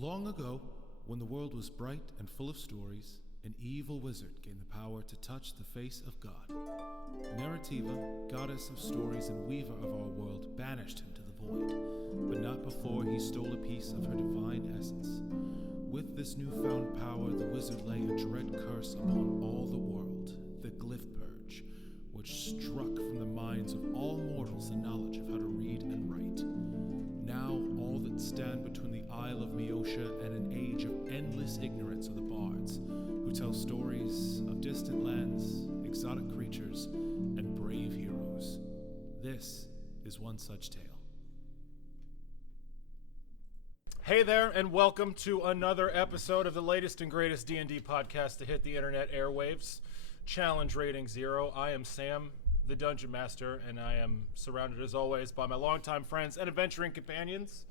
Long ago, when the world was bright and full of stories, an evil wizard gained the power to touch the face of God. Narrativa, goddess of stories and weaver of our world, banished him to the void, but not before he stole a piece of her divine essence. With this newfound power, the wizard lay a dread curse upon all the world, the Glyph Purge, which struck from the minds of all mortals the knowledge of how to read and write. Now, all that stand between the Isle of Meotia and an age of endless ignorance are the bards, who tell stories of distant lands, exotic creatures, and brave heroes. This is one such tale. Hey there, and welcome to another episode of the latest and greatest D&D podcast to hit the internet airwaves. Challenge rating 0. I am Sam, the Dungeon Master, and I am surrounded as always by my longtime friends and adventuring companions.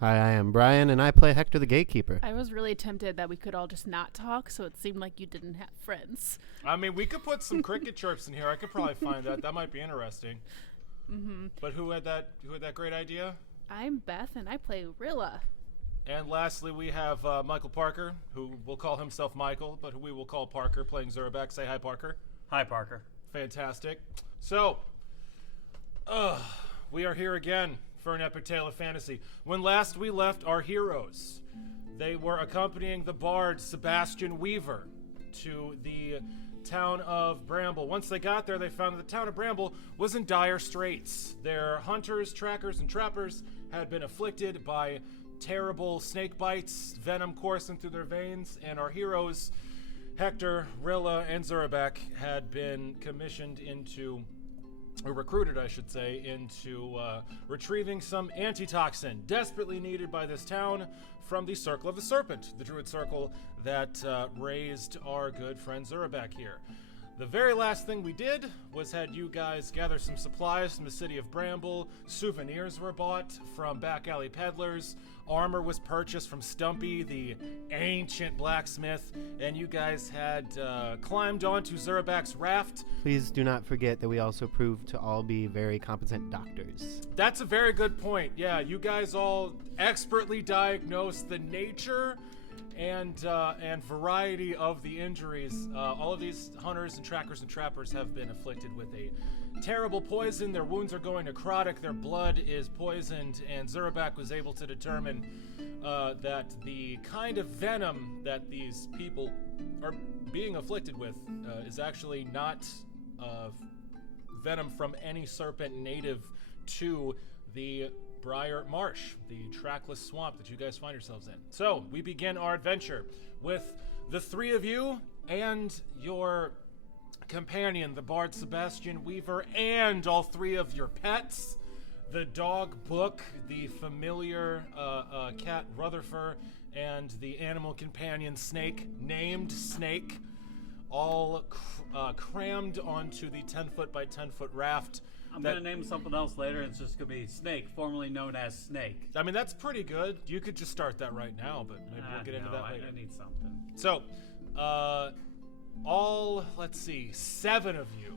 Hi, I am Brian, and I play Hector the Gatekeeper. I was really tempted that we could all just not talk, so it seemed like you didn't have friends. I mean, we could put some cricket chirps in here. I could probably find that. That might be interesting. Mm-hmm. But who had that great idea? I'm Beth, and I play Rilla. And lastly, we have Michael Parker, who will call himself Michael, but who we will call Parker, playing Zurabak. Say hi, Parker. Hi, Parker. Fantastic. So, we are here again for an epic tale of fantasy. When last we left our heroes, they were accompanying the bard Sebastian Weaver to the town of Bramble. Once they got there, they found that the town of Bramble was in dire straits. Their hunters, trackers, and trappers had been afflicted by terrible snake bites, venom coursing through their veins, and our heroes, Hector, Rilla, and Zurabak, had been recruited, I should say, into retrieving some antitoxin desperately needed by this town from the Circle of the Serpent, the druid circle that raised our good friend Zurabak here. The very last thing we did was had you guys gather some supplies from the city of Bramble. Souvenirs were bought from back alley peddlers. Armor was purchased from Stumpy, the ancient blacksmith. And you guys had climbed onto Zurabak's raft. Please do not forget that we also proved to all be very competent doctors. That's a very good point. Yeah, you guys all expertly diagnosed the nature and variety of the injuries. All of these hunters and trackers and trappers have been afflicted with a terrible poison. Their wounds are going necrotic. Their blood is poisoned, and Zurabak was able to determine that the kind of venom that these people are being afflicted with is actually not venom from any serpent native to the Briar Marsh, the trackless swamp that you guys find yourselves in. So, we begin our adventure with the three of you and your companion, the bard Sebastian Weaver, and all three of your pets, the dog Book, the familiar cat Rutherford, and the animal companion Snake, named Snake, all crammed onto the 10-foot by 10-foot raft. I'm going to name something else later. It's just going to be Snake, formerly known as Snake. I mean, that's pretty good. You could just start that right now, but maybe we'll get into that later. I need something. So, let's see, 7 of you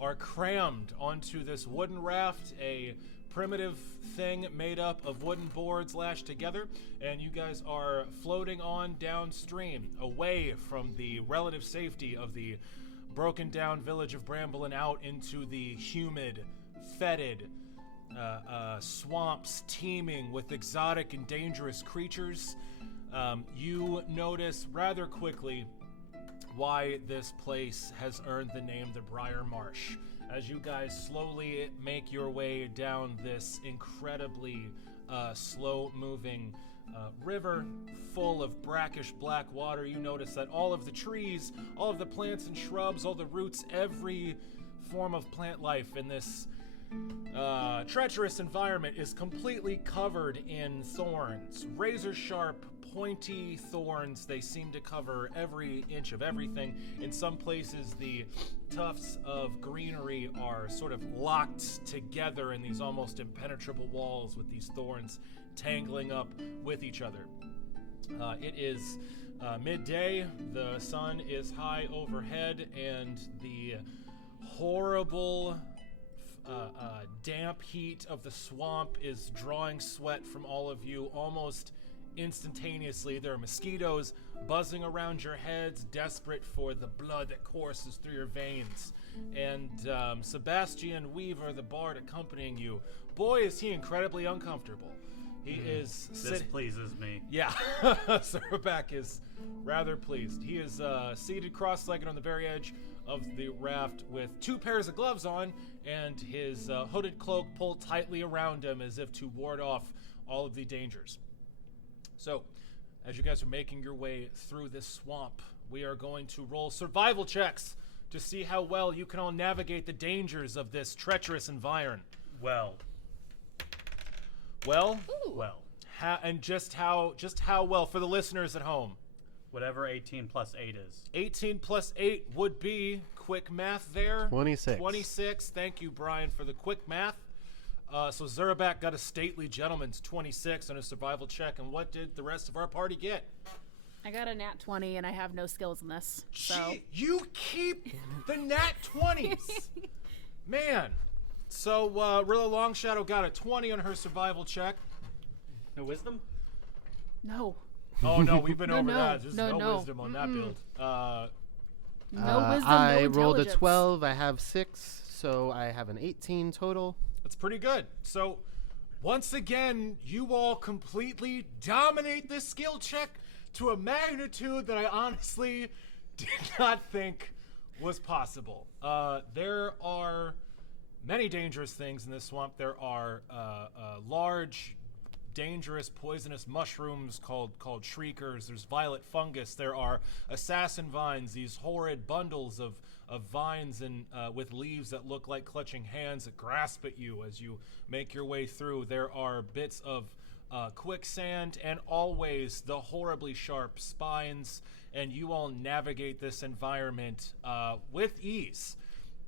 are crammed onto this wooden raft, a primitive thing made up of wooden boards lashed together, and you guys are floating on downstream, away from the relative safety of the broken down village of Bramble and out into the humid, fetid swamps teeming with exotic and dangerous creatures. You notice rather quickly why this place has earned the name the Briar Marsh. As you guys slowly make your way down this incredibly slow-moving river full of brackish black water, you notice that all of the trees, all of the plants and shrubs, all the roots, every form of plant life in this treacherous environment is completely covered in thorns. Razor-sharp, pointy thorns. They seem to cover every inch of everything. In some places, the tufts of greenery are sort of locked together in these almost impenetrable walls with these thorns tangling up with each other. It is midday. The sun is high overhead, and the horrible damp heat of the swamp is drawing sweat from all of you almost instantaneously. There are mosquitoes buzzing around your heads, desperate for the blood that courses through your veins. And Sebastian Weaver, the bard accompanying you, boy, is he incredibly uncomfortable. He is This pleases me. Yeah, Zerback is rather pleased. He is seated cross-legged on the very edge of the raft with 2 pairs of gloves on and his hooded cloak pulled tightly around him as if to ward off all of the dangers. So, as you guys are making your way through this swamp, we are going to roll survival checks to see how well you can all navigate the dangers of this treacherous environment. Well, And just how well for the listeners at home. whatever 18 plus 8 is. 18 plus 8 would be, quick math there. 26. 26. Thank you, Brian, for the quick math. So Zerback got a stately gentleman's 26 on a survival check. And what did the rest of our party get? I got a nat 20 and I have no skills in this. So Gee, you keep the nat 20s. Man. So Rilla Longshadow got a 20 on her survival check. No wisdom? no. Oh, no, we've been No, over no. that. There's no No. wisdom on that build. No wisdom, I no rolled a intelligence. 12. I have 6, so I have an 18 total. That's pretty good. So, once again, you all completely dominate this skill check to a magnitude that I honestly did not think was possible. There are many dangerous things in this swamp. There are large, dangerous, poisonous mushrooms called shriekers. There's violet fungus. There are assassin vines, these horrid bundles of vines and with leaves that look like clutching hands that grasp at you as you make your way through. There are bits of quicksand and always the horribly sharp spines, and you all navigate this environment with ease.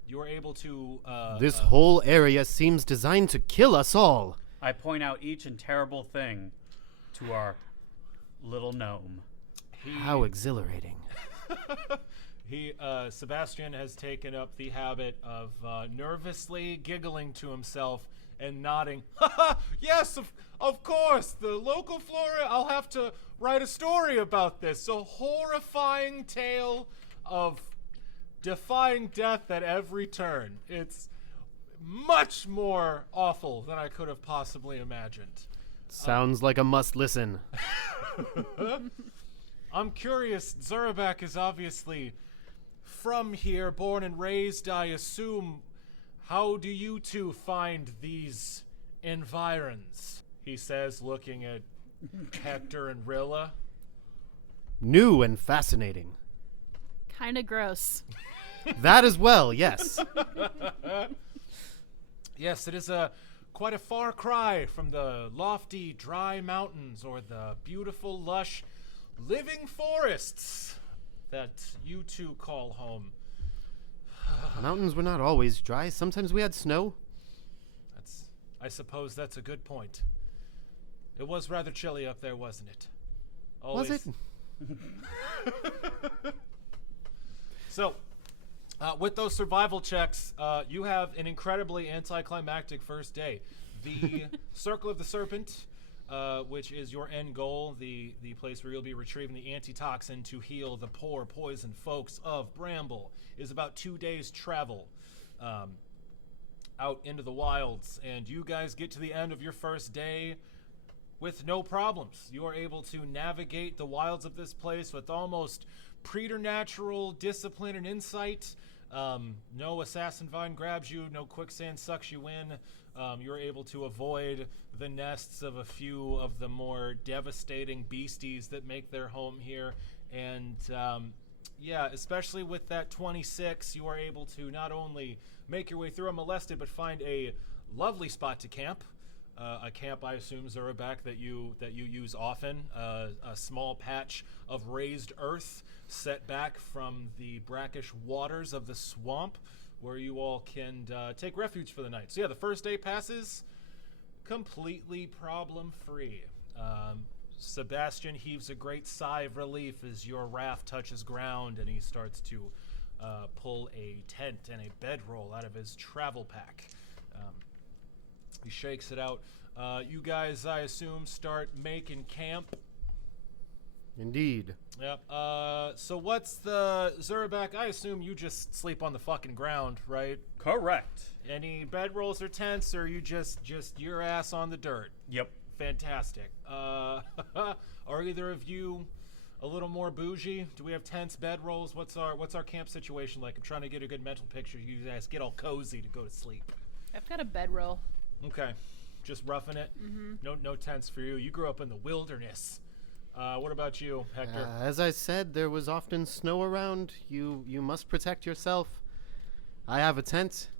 You are able to This whole area seems designed to kill us all. I point out each and terrible thing to our little gnome. How exhilarating. Sebastian has taken up the habit of nervously giggling to himself and nodding. Yes, of course, the local flora, I'll have to write a story about this. A horrifying tale of defying death at every turn. It's much more awful than I could have possibly imagined. Sounds like a must listen. I'm curious, Zerback is obviously from here, born and raised, I assume. How do you two find these environs? He says, looking at Hector and Rilla. New and fascinating. Kind of gross. That as well, yes. Yes, it is quite a far cry from the lofty, dry mountains or the beautiful, lush, living forests that you two call home. Mountains were not always dry. Sometimes we had snow. I suppose that's a good point. It was rather chilly up there, wasn't it? Always. Was it? So, with those survival checks, you have an incredibly anticlimactic first day. The Circle of the Serpent, which is your end goal, the place where you'll be retrieving the antitoxin to heal the poor, poisoned folks of Bramble, is about 2 days' travel out into the wilds. And you guys get to the end of your first day with no problems. You are able to navigate the wilds of this place with almost preternatural discipline and insight. No assassin vine grabs you, no quicksand sucks you in. You're able to avoid the nests of a few of the more devastating beasties that make their home here. And yeah, especially with that 26, you are able to not only make your way through unmolested, but find a lovely spot to camp. A camp, I assume, Zerback, that you use often. A small patch of raised earth set back from the brackish waters of the swamp, where you all can take refuge for the night. So yeah, the first day passes completely problem-free. Sebastian heaves a great sigh of relief as your raft touches ground, and he starts to pull a tent and a bedroll out of his travel pack. He shakes it out. You guys, I assume, start making camp. Indeed. Yep. So what's the Zurabak? I assume you just sleep on the fucking ground, right? Correct. Any bedrolls or tents, or you just your ass on the dirt? Yep. Fantastic. Are either of you a little more bougie? Do we have tents, bedrolls? What's our camp situation like? I'm trying to get a good mental picture. You guys get all cozy to go to sleep. I've got a bedroll. Okay. Just roughing it. No tents for you. You grew up in the wilderness. What about you, Hector? As I said, there was often snow around. You must protect yourself. I have a tent.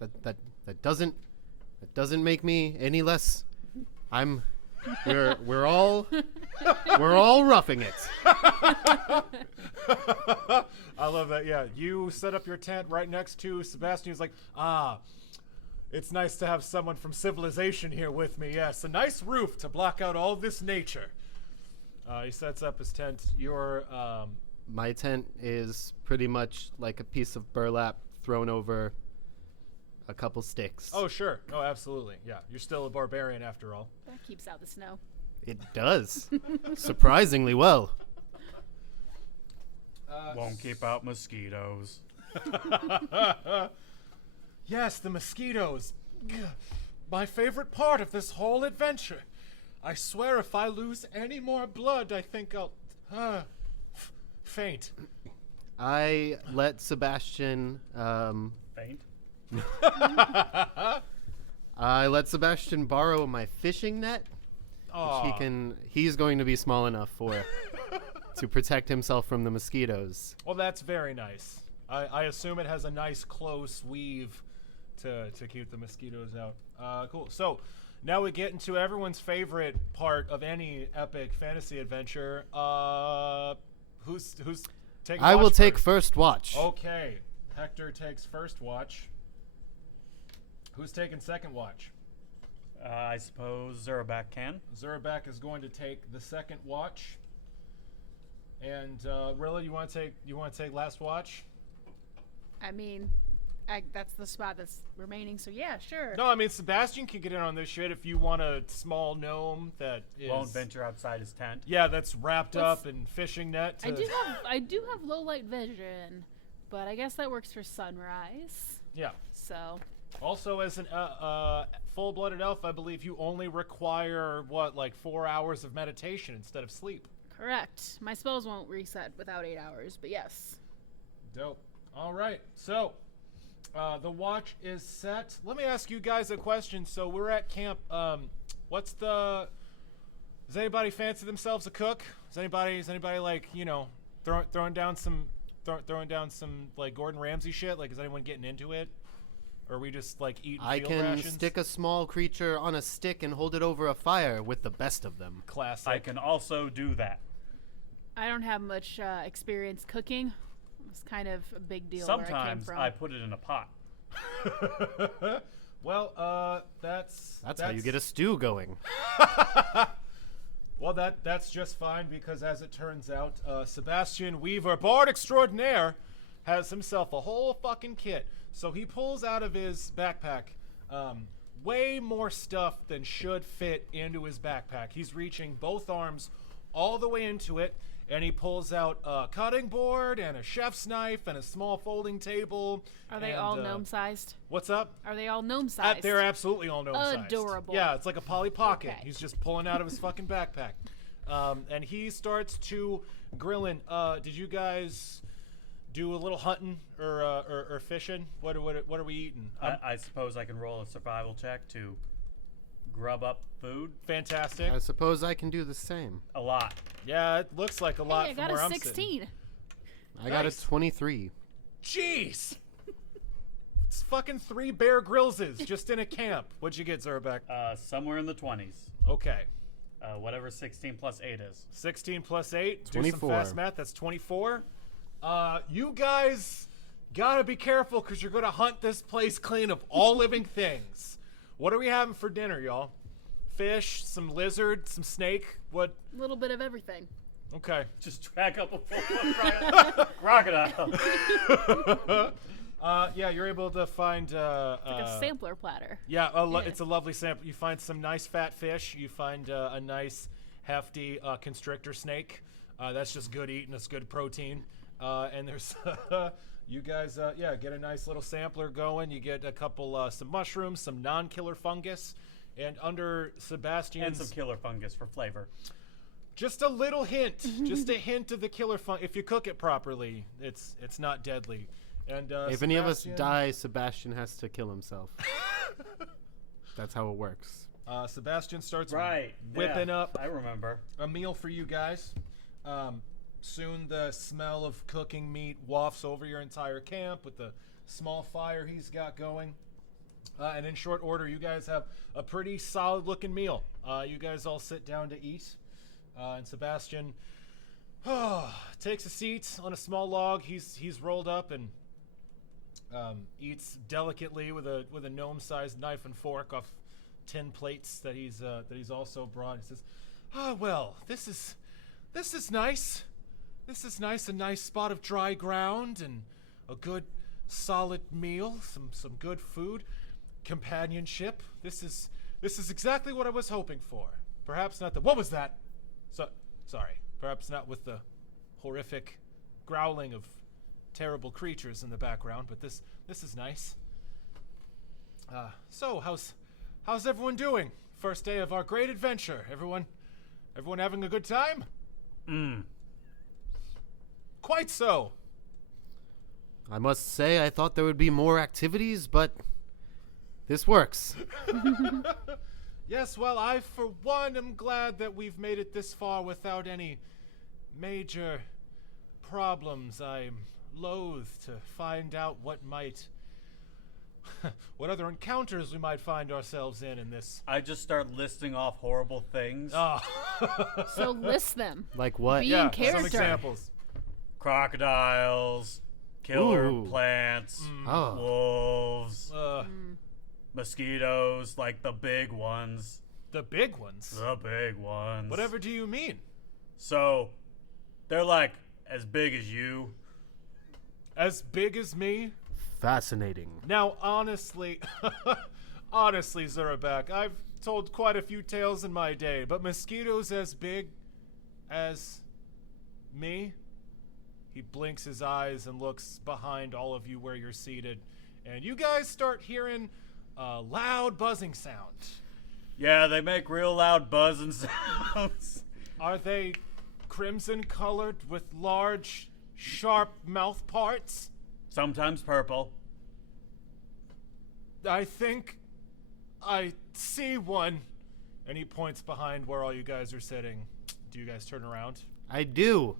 That doesn't make me any less. We're all roughing it. I love that. Yeah, you set up your tent right next to Sebastian. He's like, it's nice to have someone from civilization here with me. Yes, a nice roof to block out all this nature. He sets up his tent. My tent is pretty much like a piece of burlap thrown over a couple sticks. Oh, sure. Oh, absolutely. Yeah, you're still a barbarian after all. That keeps out the snow. It does. Surprisingly well. Won't keep out mosquitoes. Yes, the mosquitoes. My favorite part of this whole adventure. I swear if I lose any more blood, I think I'll faint. I let Sebastian Faint. I let Sebastian borrow my fishing net, which he's going to be small enough for to protect himself from the mosquitoes. Well, that's very nice. I assume it has a nice close weave to keep the mosquitoes out. Cool. So now we get into everyone's favorite part of any epic fantasy adventure. Who's taking I will watch take first? first watch. Okay. Hector takes first watch. Who's taking second watch? I suppose Zurabak can. Zurabak is going to take the second watch. And Rilla, you want to take last watch? I mean, that's the spot that's remaining, so yeah, sure. No, I mean Sebastian can get in on this shit if you want a small gnome that is Won't venture outside his tent. Yeah, that's wrapped What's- up in fishing net. I do have low light vision, but I guess that works for sunrise. Yeah. So Also, as an full-blooded elf, I believe you only require like 4 hours of meditation instead of sleep. correct. My spells won't reset without 8 hours, but yes. Dope. All right. So, the watch is set. Let me ask you guys a question. So we're at camp. Does anybody fancy themselves a cook? Is anybody like throwing down some like Gordon Ramsay shit? Like, is anyone getting into it? Or are we just like eating I field can rations? stick a small creature on a stick and hold it over a fire with the best of them. Classic. I can also do that. I don't have much experience cooking. It's kind of a big deal where I came Sometimes from. I put it in a pot. Well, that's That's how you get a stew going. Well, that's just fine because, as it turns out, Sebastian Weaver, Bard Extraordinaire, has himself a whole fucking kit. So he pulls out of his backpack way more stuff than should fit into his backpack. He's reaching both arms all the way into it, and he pulls out a cutting board and a chef's knife and a small folding table. Are they and, all gnome-sized? What's up? Are they all gnome-sized? They're absolutely all gnome-sized. Adorable. Yeah, it's like a Polly Pocket. Okay. He's just pulling out of his fucking backpack. And he starts to grilling. Did you guys do a little hunting or fishing? What are we eating? I suppose I can roll a survival check to grub up food. Fantastic. I suppose I can do the same. A lot. Yeah, it looks like a lot Hey, I from got where a I'm sitting. 16. I got a Nice. 23. Jeez. It's fucking 3 Bear Grillses just in a camp. What'd you get, Zurbeck? Somewhere in the 20s. Okay. Whatever 16 plus 8 is. 16 plus 8. Do some 24. fast math. That's 24. You guys gotta be careful because you're gonna hunt this place clean of all living things. What are we having for dinner, y'all? Fish, some lizard, some snake. What? A little bit of everything. Okay. Just drag up a full crocodile. Yeah, you're able to find. Like a sampler platter. Yeah, Yeah. it's a lovely sample. You find some nice fat fish. You find a nice hefty constrictor snake. That's just good eating. It's good protein. And there's you guys, get a nice little sampler going. You get a couple some mushrooms, some non-killer fungus, and under Sebastian's And some killer fungus for flavor. just a little hint, just a hint of the killer fungus. If you cook it properly, it's not deadly. And If any of us Sebastian- die, Sebastian has to kill himself. That's how it works. Sebastian starts Right. whipping yeah, up I remember. a meal for you guys. Soon the smell of cooking meat wafts over your entire camp with the small fire he's got going. And in short order, you guys have a pretty solid looking meal. You guys all sit down to eat. And Sebastian takes a seat on a small log. He's rolled up and eats delicately with a gnome-sized knife and fork off tin plates that he's also brought. He says, well, this is nice. This is nice, a nice spot of dry ground and a good solid meal, some good food, companionship. This is exactly what I was hoping for. Perhaps not what was that? Sorry. Perhaps not with the horrific growling of terrible creatures in the background, but this is nice. So how's everyone doing? First day of our great adventure. Everyone having a good time? Quite so. I must say, I thought there would be more activities, but this works. Yes, well, I, for one, am glad that we've made it this far without any major problems. I'm loath to find out what other encounters we might find ourselves in this. I just start listing off horrible things. So list them. Like what? Be Yeah, in character. some examples. Crocodiles, killer Ooh. plants, Oh. wolves, Mm. mosquitoes, like the big ones. The big ones. The big ones. Whatever do you mean? So, they're like as big as you. As big as me? Fascinating. Now, honestly, Zurabak, I've told quite a few tales in my day, but mosquitoes as big as me? He blinks his eyes and looks behind all of you where you're seated, and you guys start hearing a loud buzzing sound. Yeah, they make real loud buzzing sounds. Are they crimson colored with large, sharp mouth parts? Sometimes purple. I think I see one. And he points behind where all you guys are sitting. Do you guys turn around? I do.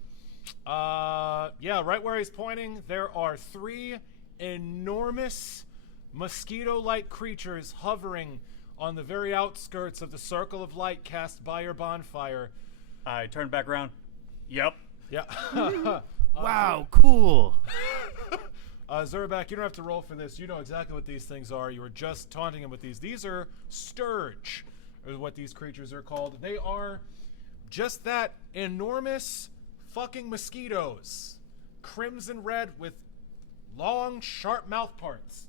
Yeah, right where he's pointing, there are 3 enormous mosquito-like creatures hovering on the very outskirts of the circle of light cast by your bonfire. I turn back around. Yep. Yeah. Wow, cool. Zurabak, you don't have to roll for this. You know exactly what these things are. You were just taunting him with these. These are sturge, is what these creatures are called. They are just that, enormous fucking mosquitoes. Crimson red with long, sharp mouth parts.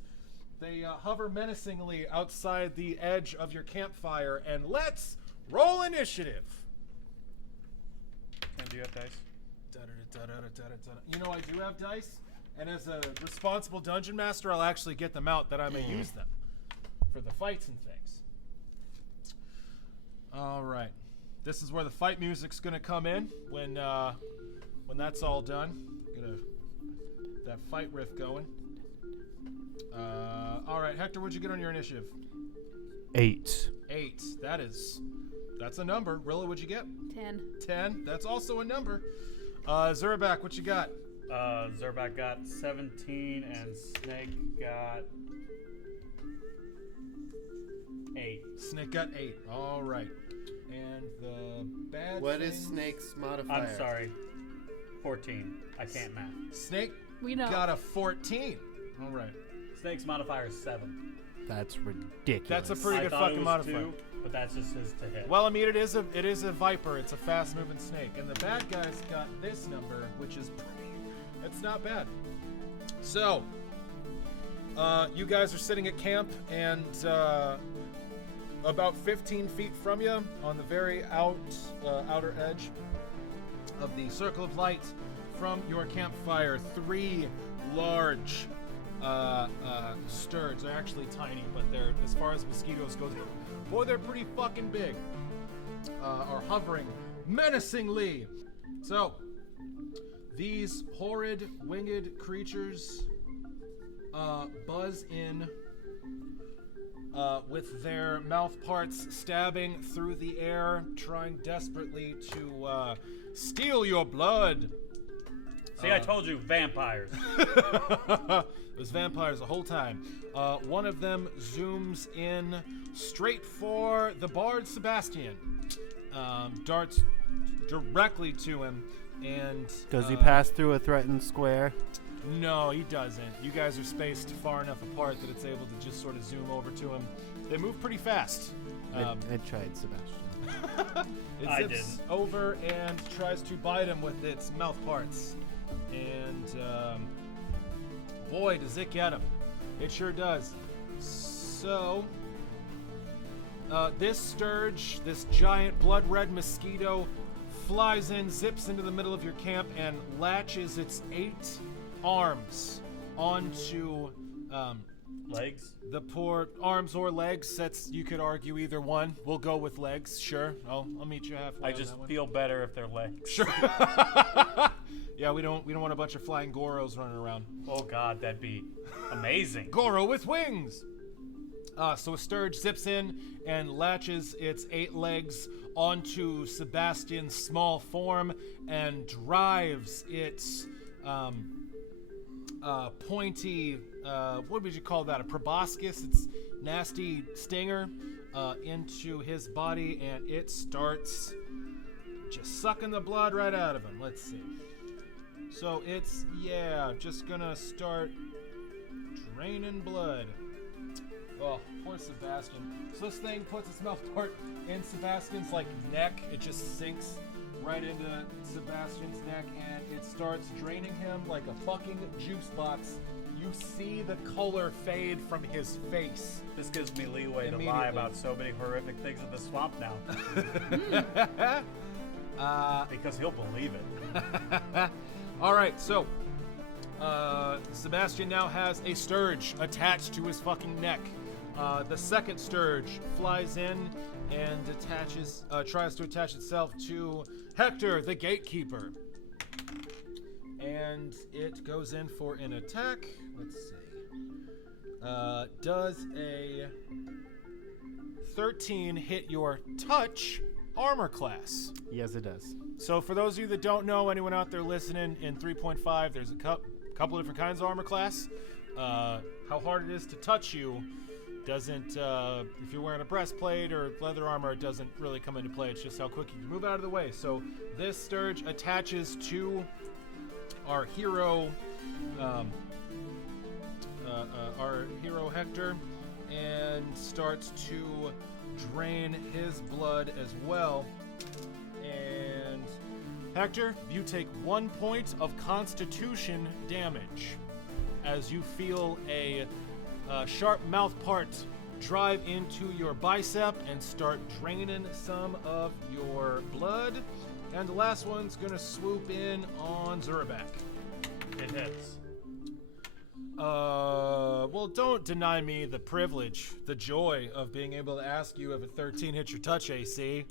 They hover menacingly outside the edge of your campfire. And let's roll initiative. And do you have dice? You know, I do have dice, and as a responsible dungeon master, I'll actually get them out that I may use them for the fights and things. All right, this is where the fight music's gonna come in when that's all done. Get that fight riff going. All right, Hector, what'd you get on your initiative? 8. 8. That's a number. Rilla, what'd you get? 10. 10. That's also a number. Zurabak, what you got? Zurback got 17 and Snake got 8. Snake got 8. All right. And the bad What thing... is Snake's modifier? I'm sorry. 14. I can't math. Snake We know. got a 14. All right. Snake's modifier is 7. That's ridiculous. That's a pretty I good thought fucking it was modifier. 2, but that's just his to hit. Well, I mean, it is a viper. It's a fast-moving snake, and the bad guys got this number, which is pretty. It's not bad. So, You guys are sitting at camp, and about 15 feet from you, on the very outer edge of the circle of light from your campfire, 3 large sturge. They're actually tiny, but they're, as far as mosquitoes go, boy, they're pretty fucking big. Are hovering menacingly. So, these horrid winged creatures buzz in with their mouth parts stabbing through the air, trying desperately to steal your blood. See, I told you, vampires. It was vampires the whole time. One of them zooms in straight for the Bard Sebastian. Darts directly to him, and Does he pass through a threatened square? no, he doesn't. You guys are spaced far enough apart that it's able to just sort of zoom over to him. They move pretty fast. I tried, Sebastian. It I zips over and tries to bite him with its mouth parts. And boy, does it get him. It sure does. So, this sturge, this giant blood red mosquito, flies in, zips into the middle of your camp, and latches its 8 arms onto Legs? the poor arms or legs. That's, you could argue either one. We'll go with legs. Sure, I'll meet you halfway. I on just that one. feel better if they're legs. Sure. Yeah, we don't want a bunch of flying Goros running around. Oh god, that'd be amazing. Goro with wings. So a sturge zips in and latches its 8 legs onto Sebastian's small form and drives its pointy, what would you call that? A proboscis? Its nasty stinger into his body, and it starts just sucking the blood right out of him. Let's see. So it's, just gonna start draining blood. Oh, poor Sebastian. So this thing puts its mouth part in Sebastian's neck. It just sinks right into Sebastian's neck, and it starts draining him like a fucking juice box. You see the color fade from his face. This gives me leeway to lie Immediately. about so many horrific things in the swamp now. Because he'll believe it. All right, so Sebastian now has a sturge attached to his fucking neck. The second sturge flies in and tries to attach itself to Hector, the gatekeeper. And it goes in for an attack. Let's see. Does a 13 hit your touch armor class? Yes, it does. So for those of you that don't know, anyone out there listening, in 3.5, there's a couple of different kinds of armor class. How hard it is to touch you doesn't, if you're wearing a breastplate or leather armor, it doesn't really come into play. It's just how quick you can move out of the way. So this sturge attaches to our hero, Hector, and starts to drain his blood as well. And Hector, you take 1 point of Constitution damage as you feel a sharp mouth part drive into your bicep and start draining some of your blood. And the last one's gonna swoop in on Zurabak. It hits. Well, don't deny me the privilege, the joy of being able to ask you if a 13 hits your touch AC.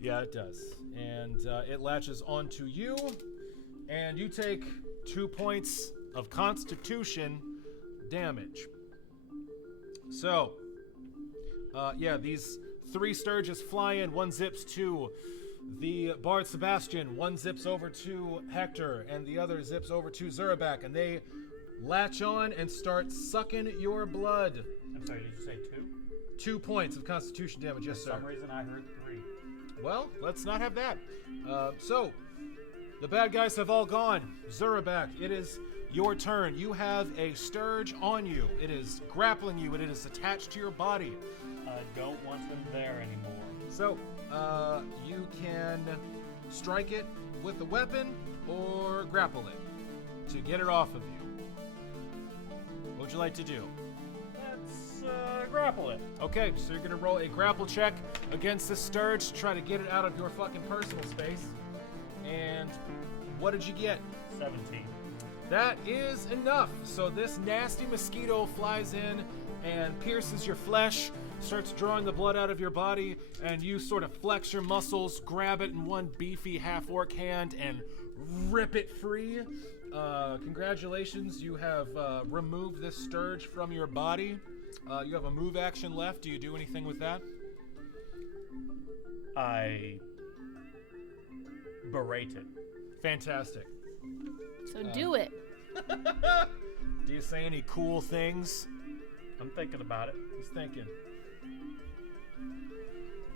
Yeah, it does. And it latches onto you, and you take 2 points of Constitution damage. So, these 3 sturges fly in. One zips to the Bard Sebastian, one zips over to Hector, and the other zips over to Zurabak, and they latch on and start sucking your blood. I'm sorry, did you say 2? 2 points of Constitution damage, yes, For sir. some reason I heard 3. Well, let's not have that. So, the bad guys have all gone. Zurabak, it is your turn. You have a sturge on you. It is grappling you, and it is attached to your body. I don't want him there anymore. So, you can strike it with a weapon or grapple it to get it off of you. What would you like to do? Let's grapple it. Okay, so you're gonna roll a grapple check against the Sturge to try to get it out of your fucking personal space. And what did you get? 17. That is enough. So this nasty mosquito flies in and pierces your flesh, starts drawing the blood out of your body, and you sort of flex your muscles, grab it in one beefy half-orc hand, and rip it free. Congratulations, you have removed this Sturge from your body. You have a move action left. Do you do anything with that? I berate it. Fantastic. So do it. Do you say any cool things? I'm thinking about it. He's thinking.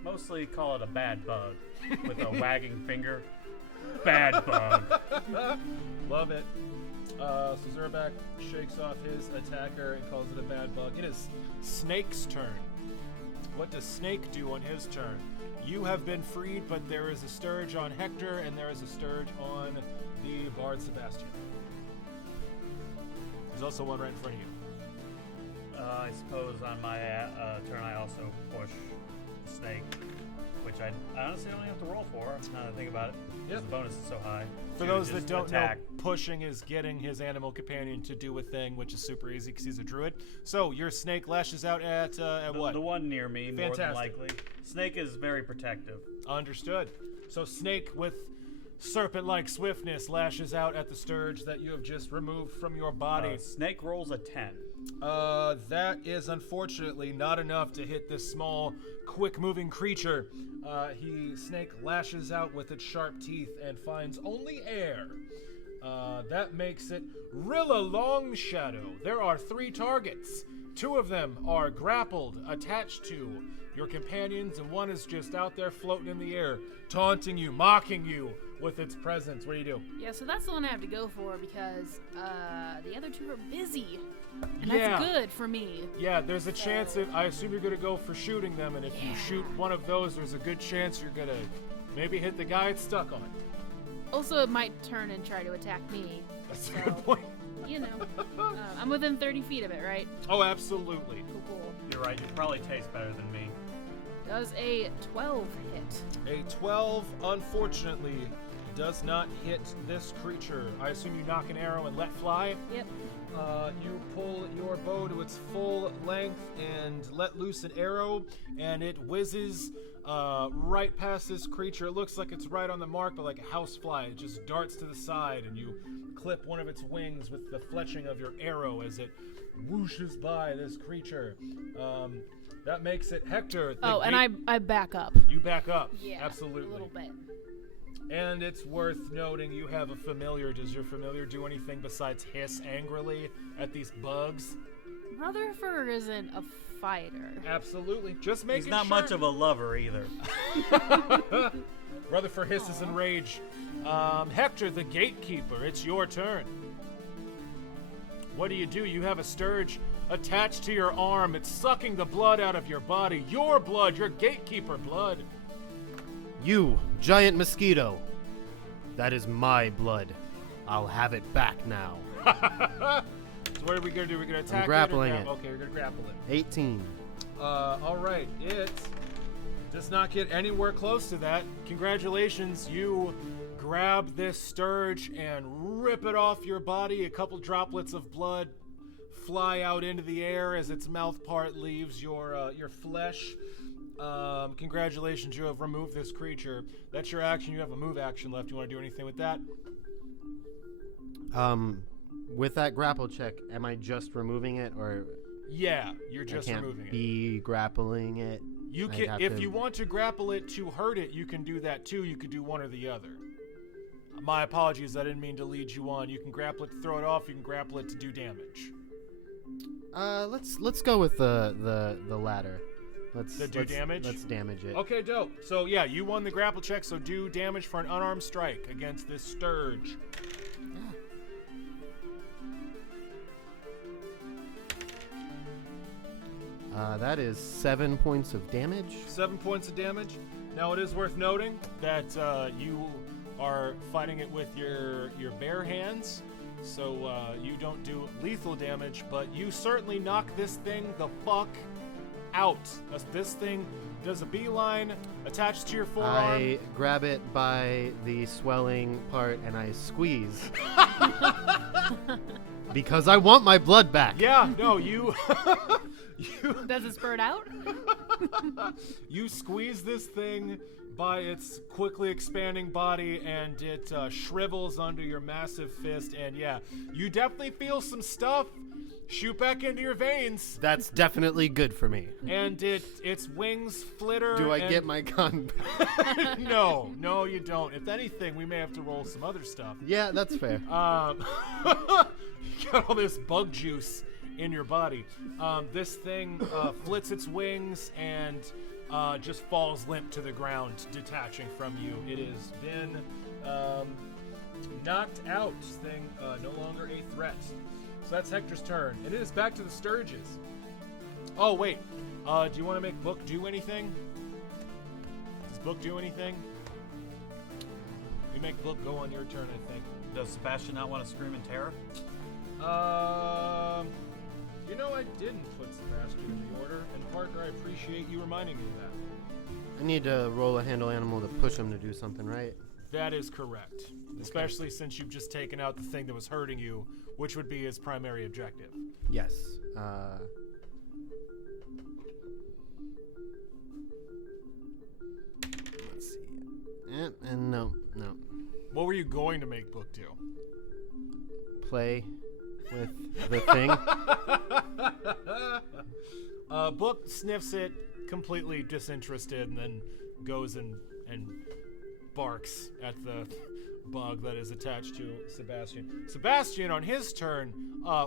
Mostly call it a bad bug with a wagging finger. Bad bug. Love it. So Zerback shakes off his attacker and calls it a bad bug. It is Snake's turn. What does Snake do on his turn? You have been freed, but there is a Sturge on Hector, and there is a Sturge on the Bard Sebastian. There's also one right in front of you. I suppose on my turn I also push Snake, which I honestly don't have to roll for, now that I think about it. Because Yep. the bonus is so high. For To those that just don't attack. know, pushing is getting his animal companion to do a thing, which is super easy because he's a druid. So your snake lashes out at what? The one near me, more than Fantastic. likely. Snake is very protective. Understood. So Snake, with serpent-like swiftness, lashes out at the Sturge that you have just removed from your body. Snake rolls a 10. That is unfortunately not enough to hit this small, quick-moving creature. Snake lashes out with its sharp teeth and finds only air. That makes it Rilla Longshadow. There are 3 targets. 2 of them are grappled, attached to your companions, and one is just out there floating in the air, taunting you, mocking you with its presence. What do you do? Yeah, so that's the one I have to go for because the other 2 are busy. And Yeah. that's good for me. Yeah, there's a chance that I assume you're going to go for shooting them, and if you shoot one of those, there's a good chance you're going to maybe hit the guy it's stuck on. Also, it might turn and try to attack me. That's a So, good point. You know, I'm within 30 feet of it, right? Oh, absolutely. Cool, cool. You're right, you probably taste better than me. Does a 12 hit? A 12, unfortunately, does not hit this creature. I assume you knock an arrow and let fly. Yep. You pull your bow to its full length and let loose an arrow, and it whizzes right past this creature. It looks like it's right on the mark, but like a housefly, it just darts to the side, and you clip one of its wings with the fletching of your arrow as it whooshes by this creature. That makes it Hector. Oh, and I back up. You back up. Yeah. Absolutely. A little bit. And it's worth noting you have a familiar. Does your familiar do anything besides hiss angrily at these bugs? Rutherford isn't a fighter. Absolutely. Just making He's not sure. much of a lover either. Rutherford hisses in rage. Hector, the gatekeeper, it's your turn. What do? You have a Sturge attached to your arm. It's sucking the blood out of your body. Your blood, your gatekeeper blood. You, giant mosquito. That is my blood. I'll have it back now. So what are we going to do? We're going to attack grappling it? Or it. Okay, we're going to grapple it. 18. All right. It does not get anywhere close to that. Congratulations. You grab this Sturge and rip it off your body. A couple droplets of blood fly out into the air as its mouth part leaves your flesh. Congratulations, you have removed this creature. That's your action. You have a move action left. You want to do anything with that? With that grapple check, am I just removing it, or Yeah, you're just I can't removing it. be grappling it? You I'd can, have if to- you want to grapple it to hurt it, you can do that too. You could do one or the other. My apologies, I didn't mean to lead you on. You can grapple it to throw it off. You can grapple it to do damage. Let's go with the latter. Let's do damage? Let's damage it. Okay, dope. So yeah, you won the grapple check. So do damage for an unarmed strike against this Sturge. That is 7 points of damage. 7 points of damage. Now it is worth noting that you are fighting it with your bare hands. so you don't do lethal damage, but you certainly knock this thing the fuck out. This thing does a beeline, attached to your forearm. I grab it by the swelling part and I squeeze. Because I want my blood back. Yeah, no, you Does it spurt out? you squeeze this thing by its quickly expanding body, and it shrivels under your massive fist. And yeah, you definitely feel some stuff shoot back into your veins, That's definitely good for me. and its wings flitter. Do I and- get my gun back? No, you don't. If anything, we may have to roll some other stuff. Yeah, that's fair. You got all this bug juice in your body. This thing flits its wings and just falls limp to the ground, detaching from you. It has been knocked out. This thing no longer a threat. So that's Hector's turn. And it is back to the Sturges. Oh, wait. Do you want to make Book do anything? Does Book do anything? We make Book go on your turn, I think. Does Sebastian not want to scream in terror? You know, I didn't put Sebastian in the order, and Parker, I appreciate you reminding me of that. I need to roll a handle animal to push him to do something, right? That is correct. Especially since you've just taken out the thing that was hurting you, which would be his primary objective. Yes. Let's see. And no. What were you going to make Book do? Play with the thing. Book sniffs it, completely disinterested, and then goes and barks at the bug that is attached to Sebastian. Sebastian, on his turn,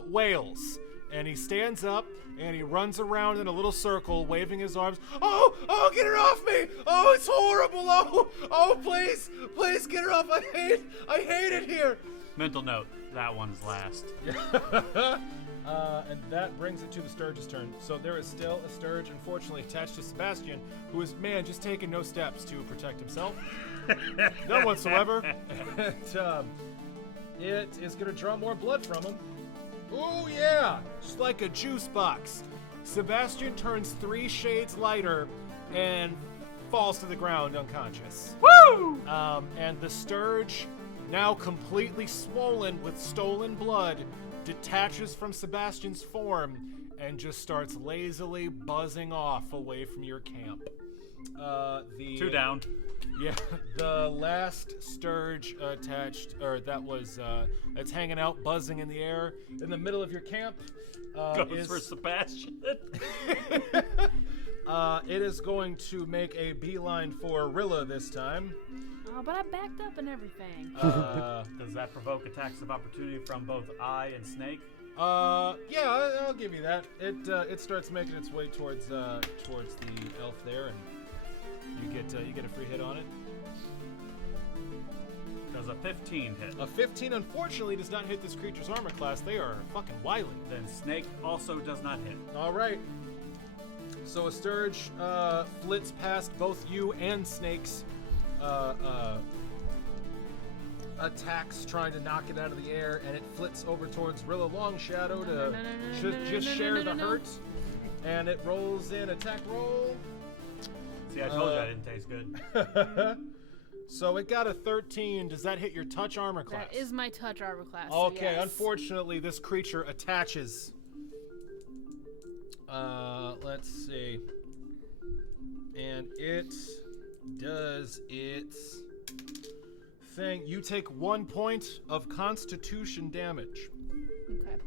wails, and he stands up and he runs around in a little circle, waving his arms. Oh, get her off me! Oh, it's horrible! Oh, please get her off! I hate it here. Mental note, that one's last. And that brings it to the Sturge's turn. So there is still a Sturge, unfortunately, attached to Sebastian, who is, just taking no steps to protect himself. None whatsoever. And it is going to draw more blood from him. Oh, yeah! Just like a juice box. Sebastian turns 3 shades lighter and falls to the ground unconscious. Woo! And the Sturge, now completely swollen with stolen blood, detaches from Sebastian's form and just starts lazily buzzing off away from your camp. 2 down. Yeah, the last Sturge attached, or that's hanging out, buzzing in the air in the middle of your camp. Goes for Sebastian. It is going to make a beeline for Rilla this time. Oh, but I backed up and everything. Does that provoke attacks of opportunity from both Eye and Snake? Yeah, I'll give you that. It starts making its way towards the elf there, and you get a free hit on it. Does a 15 hit? A 15 unfortunately does not hit this creature's armor class. They are fucking wily. Then Snake also does not hit. All right. So a Sturge flits past both you and Snake's attacks, trying to knock it out of the air, and it flits over towards Rilla Longshadow to just share the hurt. And it rolls in attack roll. See, I told you I didn't taste good. So it got a 13. Does that hit your touch armor class? That is my touch armor class. so Okay, yes. unfortunately, this creature attaches. Let's see. And it does its thing. You take 1 point of constitution damage. Okay.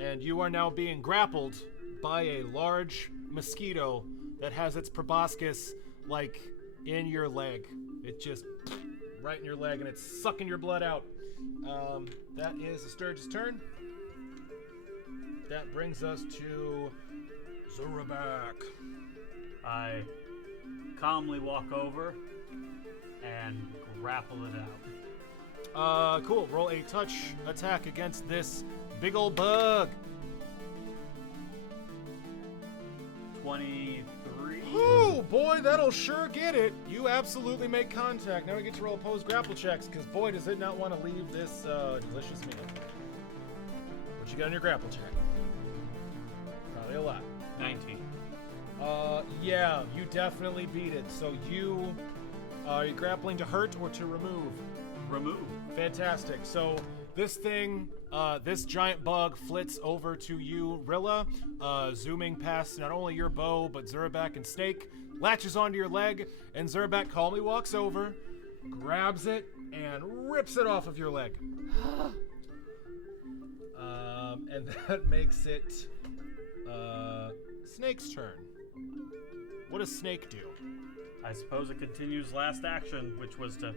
And you are now being grappled by a large mosquito that has its proboscis, like, in your leg. It just right in your leg, and it's sucking your blood out. That is the Sturge's turn. That brings us to Zurabak. I calmly walk over and grapple it out. Cool. Roll a touch attack against this big old bug. 23. 3. Oh boy, that'll sure get it. You absolutely make contact. Now we get to roll opposed grapple checks, because boy, does it not want to leave this delicious meal. What you got on your grapple check? Probably a lot. 19. Yeah, you definitely beat it. So are you grappling to hurt or to remove? Remove. Fantastic. So this thing, this giant bug flits over to you, Rilla, zooming past not only your bow, but Zurabak and Snake, latches onto your leg, and Zurabak calmly walks over, grabs it, and rips it off of your leg. And that makes it Snake's turn. What does Snake do? I suppose it continues last action, which was to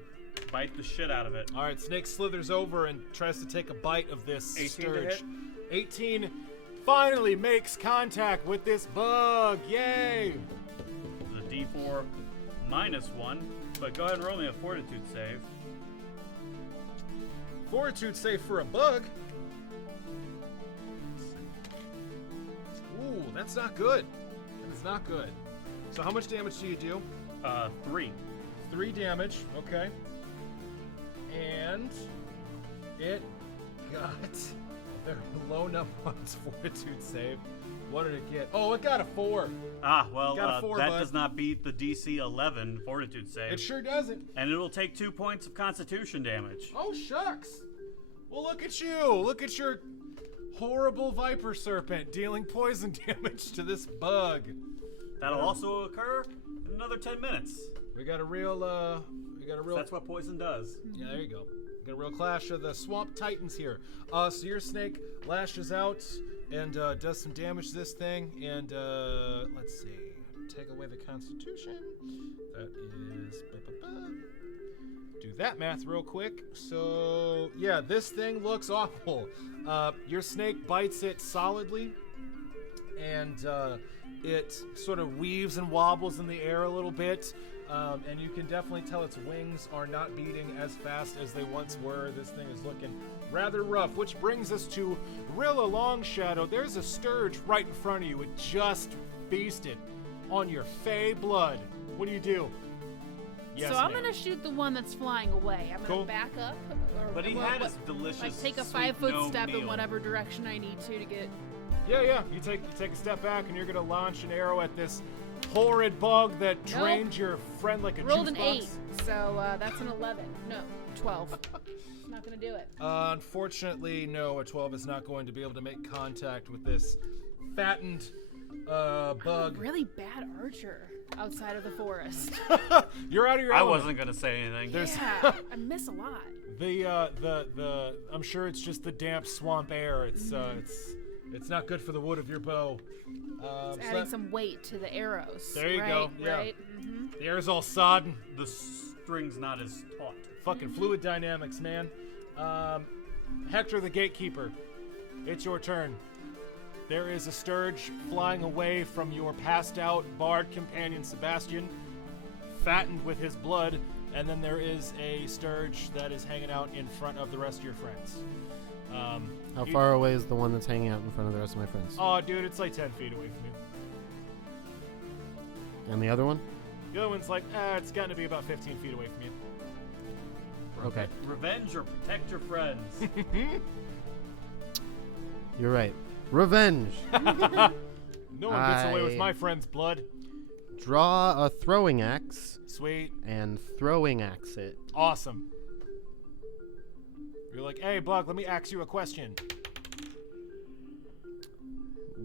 bite the shit out of it. All right, Snake slithers over and tries to take a bite of this 18 to sturge. hit? 18 finally makes contact with this bug. Yay! The D4 -1, but go ahead and roll me a fortitude save. Fortitude save for a bug. Ooh, that's not good. That is not good. So how much damage do you do? 3. 3 damage. Okay. And it got a very low number on its fortitude save. What did it get? Oh, it got a 4. Well, Got a 4, that bud. does not beat the DC 11 fortitude save. It sure doesn't. And it'll take 2 points of constitution damage. Oh, shucks. Well, look at you. Look at your horrible viper serpent dealing poison damage to this bug. That'll also occur in another 10 minutes. We got a real, That's what poison does. Yeah, there you go. Got a real clash of the swamp titans here. So your snake lashes out and does some damage to this thing. And let's see. Take away the constitution. That is... Do that math real quick. So, yeah, this thing looks awful. Your snake bites it solidly. And it sort of weaves and wobbles in the air a little bit. And you can definitely tell its wings are not beating as fast as they once were. This thing is looking rather rough, which brings us to Rilla Longshadow. There's a sturge right in front of you. It just feasted on your fey blood. What do you do? Yes, so I'm ma'am. gonna shoot the one that's flying away. I'm Cool. gonna back up. But he had his delicious, like take a sweet 5-foot gnome step in meal. whatever direction I need to get. Yeah. You take a step back, and you're gonna launch an arrow at this horrid bug that Nope. drained your friend like a Rolled juice an box. 8, so that's an 11. No, 12. It's not gonna do it. Unfortunately, no. A 12 is not going to be able to make contact with this fattened bug. Really bad archer outside of the forest. You're out of your I element. wasn't gonna say anything. Yeah, I miss a lot. The I'm sure it's just the damp swamp air. It's not good for the wood of your bow. So Adding that- some weight to the arrows. There you right, go, yeah. Right. the air's all sodden. The string's not as taut. Fucking fluid dynamics, man. Hector the Gatekeeper, it's your turn. There is a sturge flying away from your passed out bard companion Sebastian, fattened with his blood, and then there is a sturge that is hanging out in front of the rest of your friends. How far away is the one that's hanging out in front of the rest of my friends? Oh, dude, it's like 10 feet away from you. And the other one? The other one's like, it's gotten to be about 15 feet away from you. Okay. Revenge or protect your friends. You're right. Revenge. No one gets away with I- my friend's blood. Draw a throwing axe Sweet. and throwing axe it. Awesome. You're like, hey, Bug, let me ask you a question.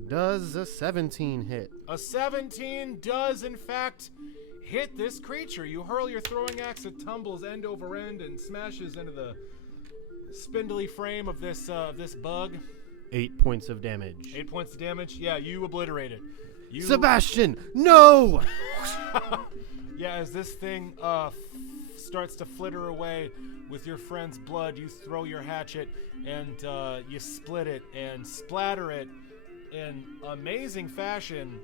Does a 17 hit? A 17 does, in fact, hit this creature. You hurl your throwing axe, it tumbles end over end and smashes into the spindly frame of this bug. 8 points of damage. 8 points of damage. Yeah, you obliterate it. You, Sebastian, no! Yeah, as this thing starts to flitter away with your friend's blood, you throw your hatchet and you split it and splatter it in amazing fashion.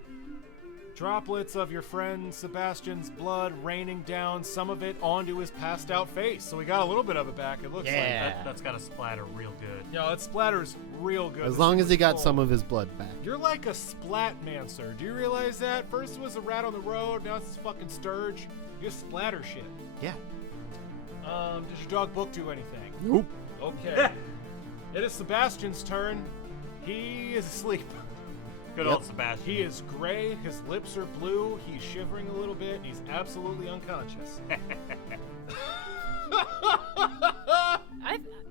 droplets of your friend Sebastian's blood raining down, some of it onto his passed out face. So we got a little bit of it back, it looks like. That's got to splatter real good. Yeah, it splatters real good. As This long as he was got cool. some of his blood back. You're like a splatmancer. Do you realize that? First it was a rat on the road, now it's this fucking sturge. You splatter shit. Yeah. Does your dog Book do anything? Nope. Okay. It is Sebastian's turn. He is asleep. Good Yep. old Sebastian. He is gray, his lips are blue, he's shivering a little bit, and he's absolutely unconscious.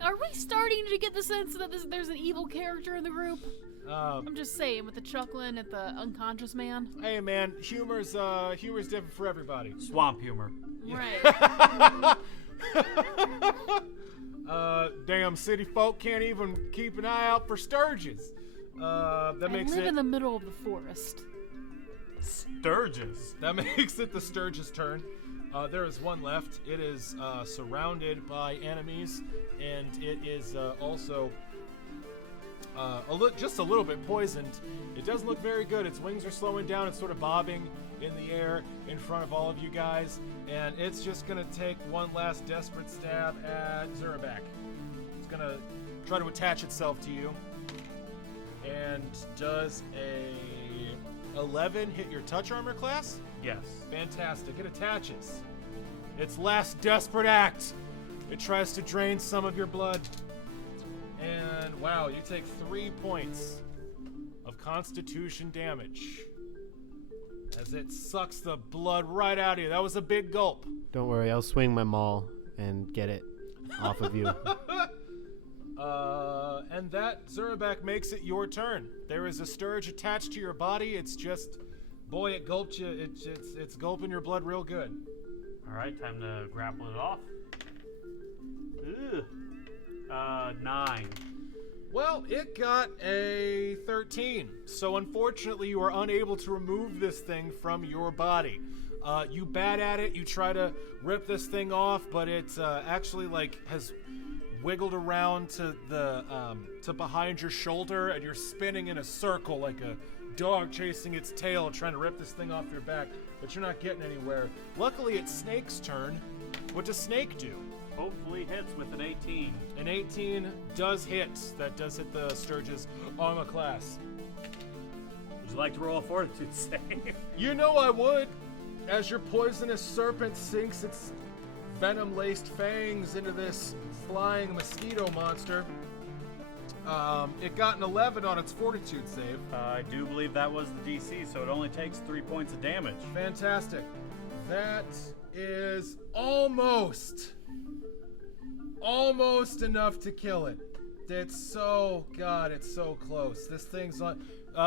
Are we starting to get the sense that there's an evil character in the group? I'm just saying, with the chuckling at the unconscious man. Hey man, humor's different for everybody. Swamp humor. Right. Damn city folk can't even keep an eye out for sturges. That I makes live it in the middle of the forest. Sturgis. that makes it the sturge's turn. There is one left. It is surrounded by enemies, and it is also just a little bit poisoned. It doesn't look very good. Its wings are slowing down. It's sort of bobbing in the air in front of all of you guys, and it's just gonna take one last desperate stab at Zurabak. It's gonna try to attach itself to you, and does a 11 hit your touch armor class? Yes. Fantastic. It attaches. Its last desperate act. It tries to drain some of your blood. And wow, you take 3 points of constitution damage as it sucks the blood right out of you. That was a big gulp. Don't worry, I'll swing my maul and get it off of you. And that, Zurabak, makes it your turn. There is a sturge attached to your body. It's just, boy, it gulped you. It's gulping your blood real good. All right, time to grapple it off. Ugh. 9. Well, it got a 13. So unfortunately, you are unable to remove this thing from your body. You bat at it. You try to rip this thing off, but it actually has wiggled around to the to behind your shoulder, and you're spinning in a circle like a dog chasing its tail, trying to rip this thing off your back, but you're not getting anywhere. Luckily, it's Snake's turn. What does Snake do? Hopefully hits with an 18. An 18 does hit. That does hit the Sturge's armor class. Would you like to roll a fortitude save? You know I would. As your poisonous serpent sinks its venom-laced fangs into this flying mosquito monster, it got an 11 on its fortitude save. I do believe that was the DC, so it only takes 3 points of damage. Fantastic. That is almost enough to kill it. It's so close. This thing's on.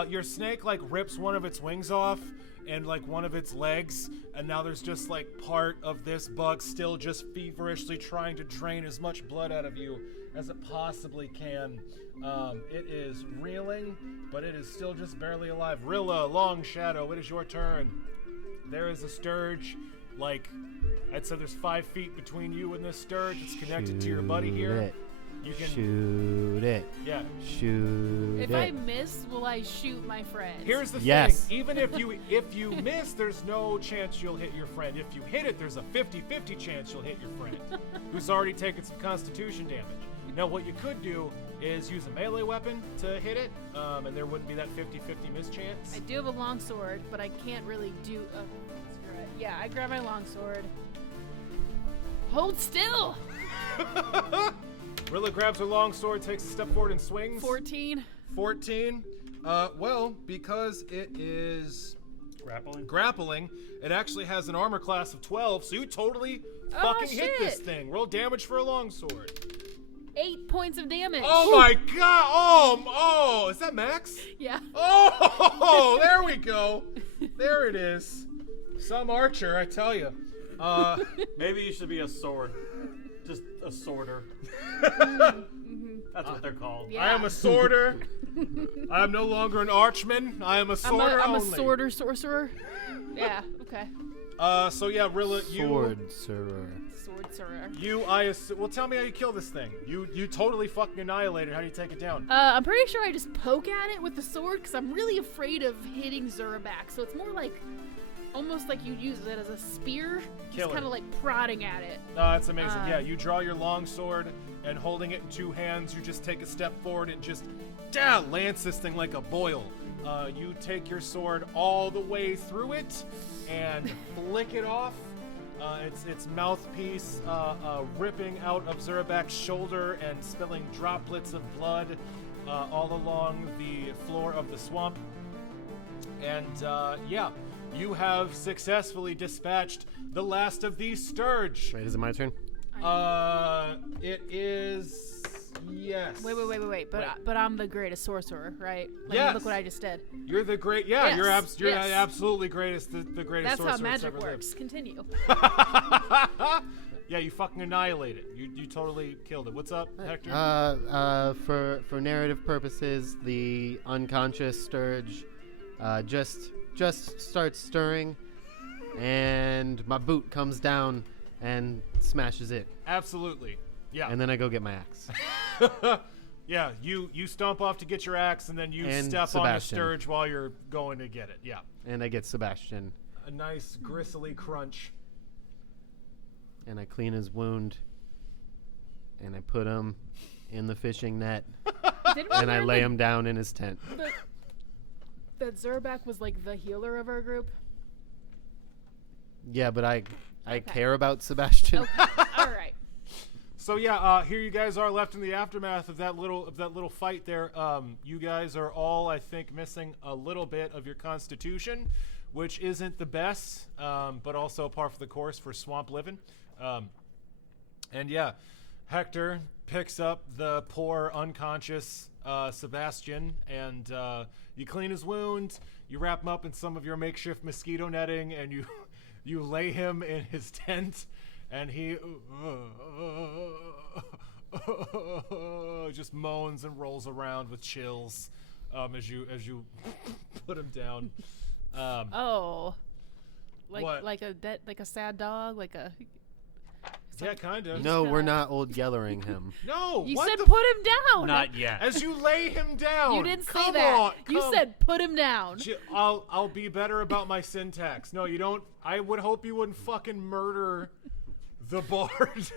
Your snake rips one of its wings off and one of its legs, and now there's just part of this bug still just feverishly trying to drain as much blood out of you as it possibly can. It is reeling, but it is still just barely alive. Rilla, Long Shadow, it is your turn. There is a sturge, I'd say there's 5 feet between you and this sturge. It's connected to your buddy here. It. You can Shoot it. Yeah. Shoot If it. I miss, will I shoot my friend? Here's the Yes. thing. Even if you miss, there's no chance you'll hit your friend. If you hit it, there's a 50-50 chance you'll hit your friend, who's already taken some constitution damage. Now, what you could do is use a melee weapon to hit it, and there wouldn't be that 50-50 miss chance. I do have a longsword, but I can't really do. Screw it. Yeah, I grab my longsword. Hold still. Rilla grabs her longsword, takes a step forward, and swings. 14. 14. Well, because it is Grappling? it actually has an armor class of 12, so you totally Oh, fucking hit this shit. thing. Roll damage for a longsword. 8 points of damage. Oh my god! Oh, is that max? Yeah. Oh, there we go. There it is. Some archer, I tell you. Maybe you should be a sword. Just a sworder. That's what they're called. Yeah. I am a sworder. I am no longer an archman. I am a sworder I'm a only. sworder sorcerer. Yeah. Okay. So yeah, Rilla, Sorcerer. Sorcerer. well, tell me how you kill this thing. You totally fucking annihilate it. How do you take it down? I'm pretty sure I just poke at it with the sword because I'm really afraid of hitting Zurabak. So it's more like, almost like you use it as a spear, Kill just it. kind of like prodding at it. That's amazing. Yeah, you draw your long sword and holding it in two hands, you just take a step forward and just lance this thing like a boil. You take your sword all the way through it and flick it off. Its mouthpiece ripping out of Zurabak's shoulder and spilling droplets of blood all along the floor of the swamp. And you have successfully dispatched the last of these Sturge. Wait, is it my turn? It is. Yes. Wait. But I'm the greatest sorcerer, right? Like, Yes. Look what I just did. You're the great. Yeah, Yes, you're yes. absolutely greatest. The greatest. That's how sorcerer that's magic ever lived. works. Continue. Yeah, you fucking annihilate it. You totally killed it. What's up, Hector? For narrative purposes, the unconscious Sturge just starts stirring, and my boot comes down and smashes it. Absolutely. Yeah. And then I go get my axe. Yeah, you stomp off to get your axe, and then you And step on the Sebastian. Sturge while you're going to get it. Yeah. And I get Sebastian, A nice gristly crunch. and I clean his wound, and I put him in the fishing net, Didn't we and I learn lay him down in his tent. that Zurabak was like the healer of our group? Yeah, but I care about Sebastian. Okay. All right. So yeah, here you guys are left in the aftermath of that little fight there. You guys are all, I think, missing a little bit of your constitution, which isn't the best, but also par for the course for swamp living. And yeah, Hector picks up the poor unconscious Sebastian, and you clean his wound. You wrap him up in some of your makeshift mosquito netting, and you lay him in his tent. And he just moans and rolls around with chills as you put him down. Oh. Like What? like a sad dog, like a. Yeah, kind of. No, we're not old yellering him. No. You what said the put him down. Not yet. As you lay him down. You didn't say Come that. on, You come- said put him down. I'll be better about my syntax. No, you don't. I would hope you wouldn't fucking murder the bard.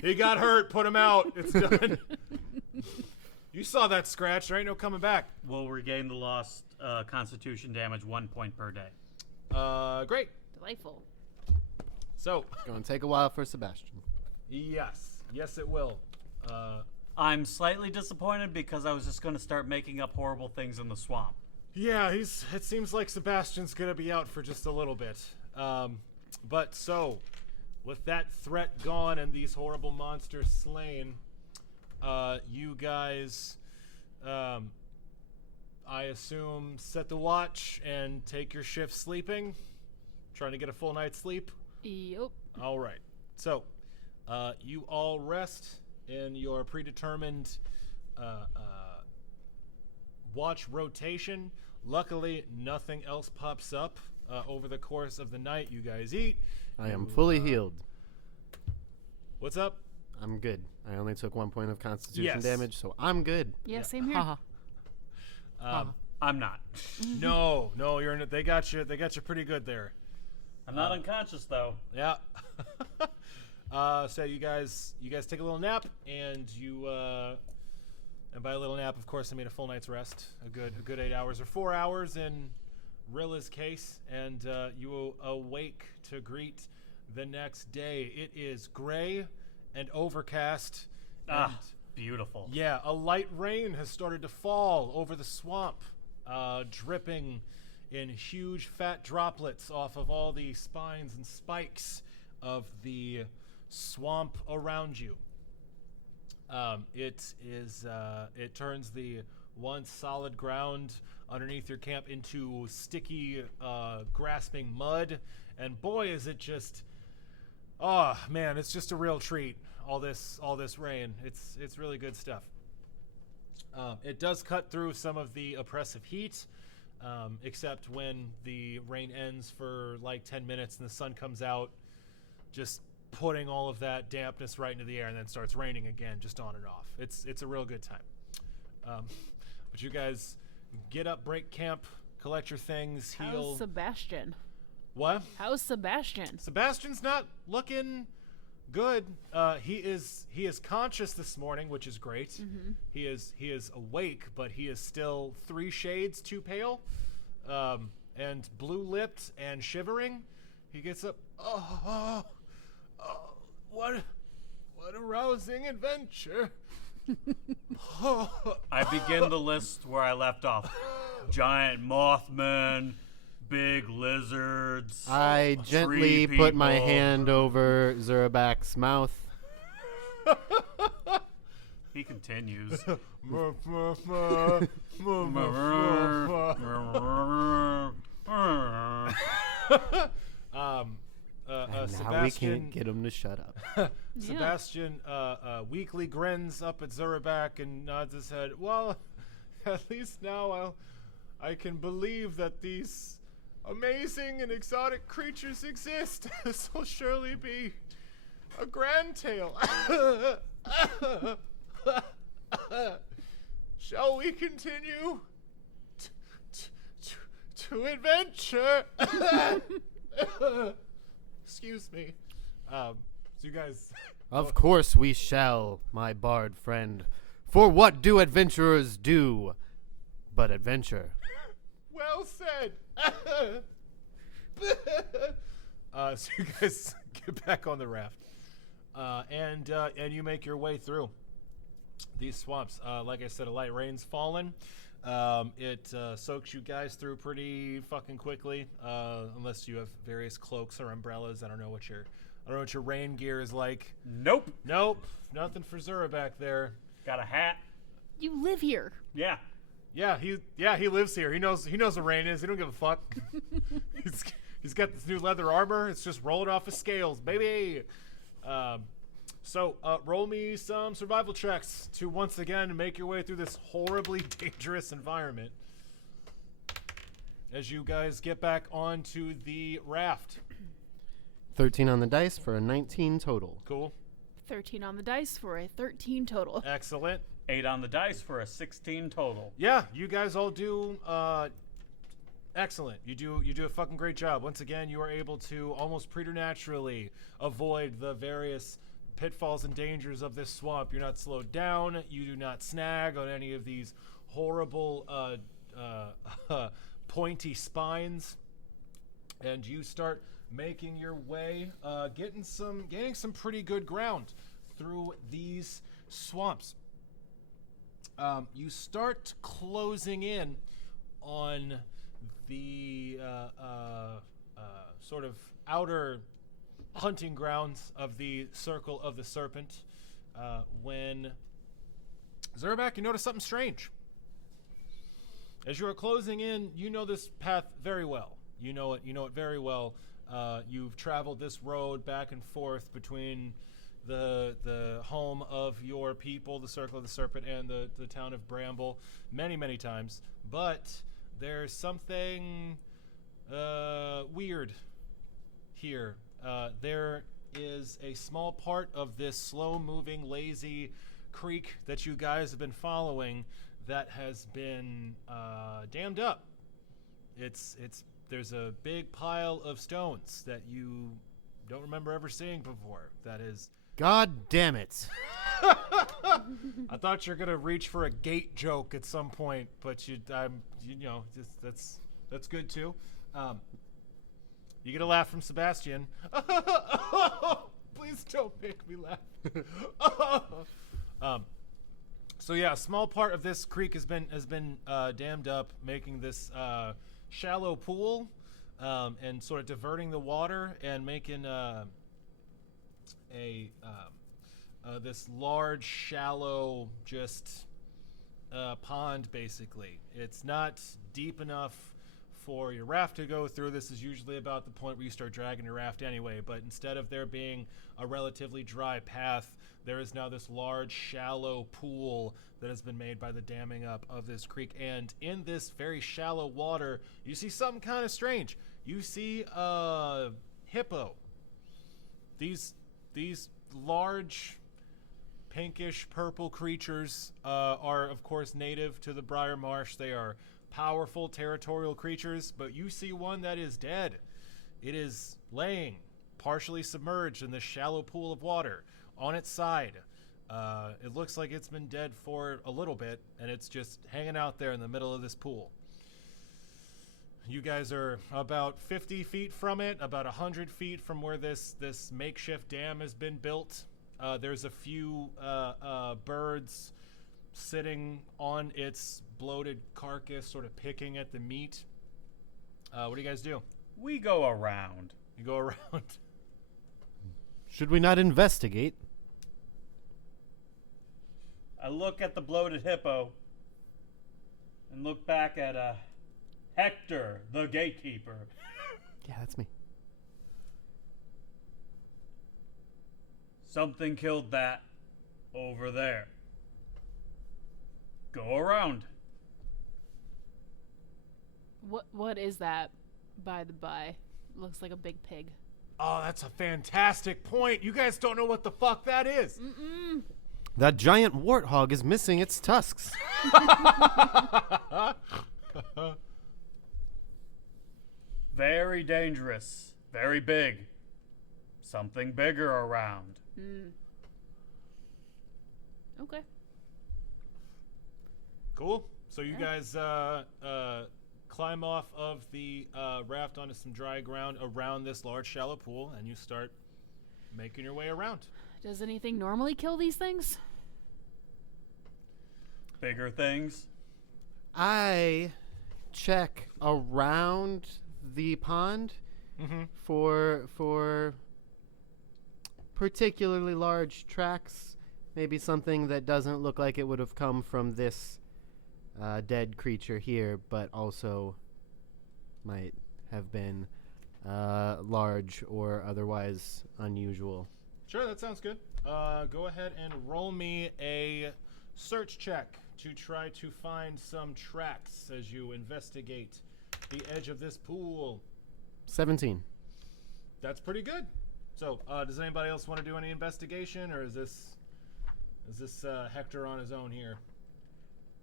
He got hurt. Put him out. It's done. You saw that scratch. There ain't no coming back. We'll regain the lost constitution damage 1 point per day. Great. Delightful. So, It's going to take a while for Sebastian. yes, it will. I'm slightly disappointed because I was just going to start making up horrible things in the swamp. Yeah, it seems like Sebastian's gonna be out for just a little bit. But so, with that threat gone and these horrible monsters slain, you guys, I assume, set the watch and take your shift sleeping, trying to get a full night's sleep. Yup. All right. So, you all rest in your predetermined watch rotation. Luckily, nothing else pops up over the course of the night. You guys eat. I am fully healed. What's up? I'm good. I only took 1 point of constitution Yes. damage, so I'm good. Yeah, same here. I'm not. No, you're in it. They got you pretty good there. I'm not unconscious though. Yeah. So you guys take a little nap, and and by a little nap, of course, I mean a full night's rest, a good 8 hours or 4 hours in Rilla's case, and you will awake to greet the next day. It is gray and overcast. And Beautiful. yeah, a light rain has started to fall over the swamp, dripping in huge fat droplets off of all the spines and spikes of the swamp around you. It turns the once solid ground underneath your camp into sticky, grasping mud, and boy, is it just, oh man, it's just a real treat. All this rain, it's really good stuff. It does cut through some of the oppressive heat. except when the rain ends for like 10 minutes and the sun comes out, just putting all of that dampness right into the air, and then starts raining again, just on and off. It's a real good time. But you guys get up, break camp, collect your things, heal. How's Sebastian? What? How's Sebastian? Sebastian's not looking good. He is conscious this morning, which is great. Mm-hmm. He is awake, but he is still 3 shades too pale, and blue-lipped and shivering. He gets up. Oh, what a rousing adventure! I begin the list where I left off. Giant Mothmen, big lizards. I gently tree put my people. hand over Zurabak's mouth. He continues. And now we Sebastian, can't get him to shut up. Sebastian weakly grins up at Zurabak and nods his head. Well, at least now I can believe that these amazing and exotic creatures exist. This will surely be a grand tale. Shall we continue to adventure? Excuse me. So you guys. Of course we shall, my bard friend. For what do adventurers do but adventure? Well said. So you guys get back on the raft, and you make your way through these swamps. Like I said, a light rain's fallen. It soaks you guys through pretty fucking quickly, unless you have various cloaks or umbrellas. I don't know what your rain gear is like. Nope. Nope, nothing for Zura back there. Got a hat. You live here. Yeah. Yeah, he lives here. He knows what rain is. He don't give a fuck. he's got this new leather armor. It's just rolling off his scales, baby. So roll me some survival checks to once again make your way through this horribly dangerous environment as you guys get back onto the raft. 13 on the dice for a 19 total. Cool. 13 on the dice for a 13 total. Excellent. 8 on the dice for a 16 total. Yeah, you guys all do excellent. You do a fucking great job. Once again, you are able to almost preternaturally avoid the various pitfalls and dangers of this swamp. You're not slowed down. You do not snag on any of these horrible pointy spines, and you start making your way, gaining some pretty good ground through these swamps. You start closing in on the sort of outer hunting grounds of the Circle of the Serpent, when Zurabak, you notice something strange. As you are closing in, you know this path very well. You know it very well. You've traveled this road back and forth between the home of your people, the Circle of the Serpent, and the town of Bramble many, many times. But there's something weird here. There is a small part of this slow-moving, lazy creek that you guys have been following that has been dammed up. There's a big pile of stones that you don't remember ever seeing before. That is. God damn it. I thought you were gonna reach for a gate joke at some point, but that's good too. You get a laugh from Sebastian. Please don't make me laugh. So yeah, a small part of this creek has been dammed up, making this shallow pool, and sort of diverting the water and making this large, shallow, just pond. Basically, it's not deep enough for your raft to go through. This is usually about the point where you start dragging your raft anyway, but instead of there being a relatively dry path, there is now this large, shallow pool that has been made by the damming up of this creek. And in this very shallow water, you see something kind of strange. You see a hippo. These large, pinkish purple creatures are, of course, native to the Briar Marsh. They are powerful territorial creatures, but you see one that is dead. It is laying, partially submerged in this shallow pool of water. On its side, it looks like it's been dead for a little bit, and it's just hanging out there in the middle of this pool. You guys are about 50 feet from it, about 100 feet from where this makeshift dam has been built. There's a few birds sitting on its bloated carcass, sort of picking at the meat. What do you guys do? We go around. You go around. Should we not investigate? I look at the bloated hippo and look back at Hector, the gatekeeper. Yeah, that's me. Something killed that over there. Go around. What is that, by the by? Looks like a big pig. Oh, that's a fantastic point. You guys don't know what the fuck that is. That giant warthog is missing its tusks. Very dangerous. Very big. Something bigger around. Okay. Cool. So you guys climb off of the raft onto some dry ground around this large shallow pool, and you start making your way around. Does anything normally kill these things? Bigger things. I check around the pond for particularly large tracks, maybe something that doesn't look like it would have come from this dead creature here, but also might have been large or otherwise unusual. Sure, that sounds good. Go ahead and roll me a search check to try to find some tracks as you investigate the edge of this pool. 17. That's pretty good. So, does anybody else want to do any investigation, or is this Hector on his own here?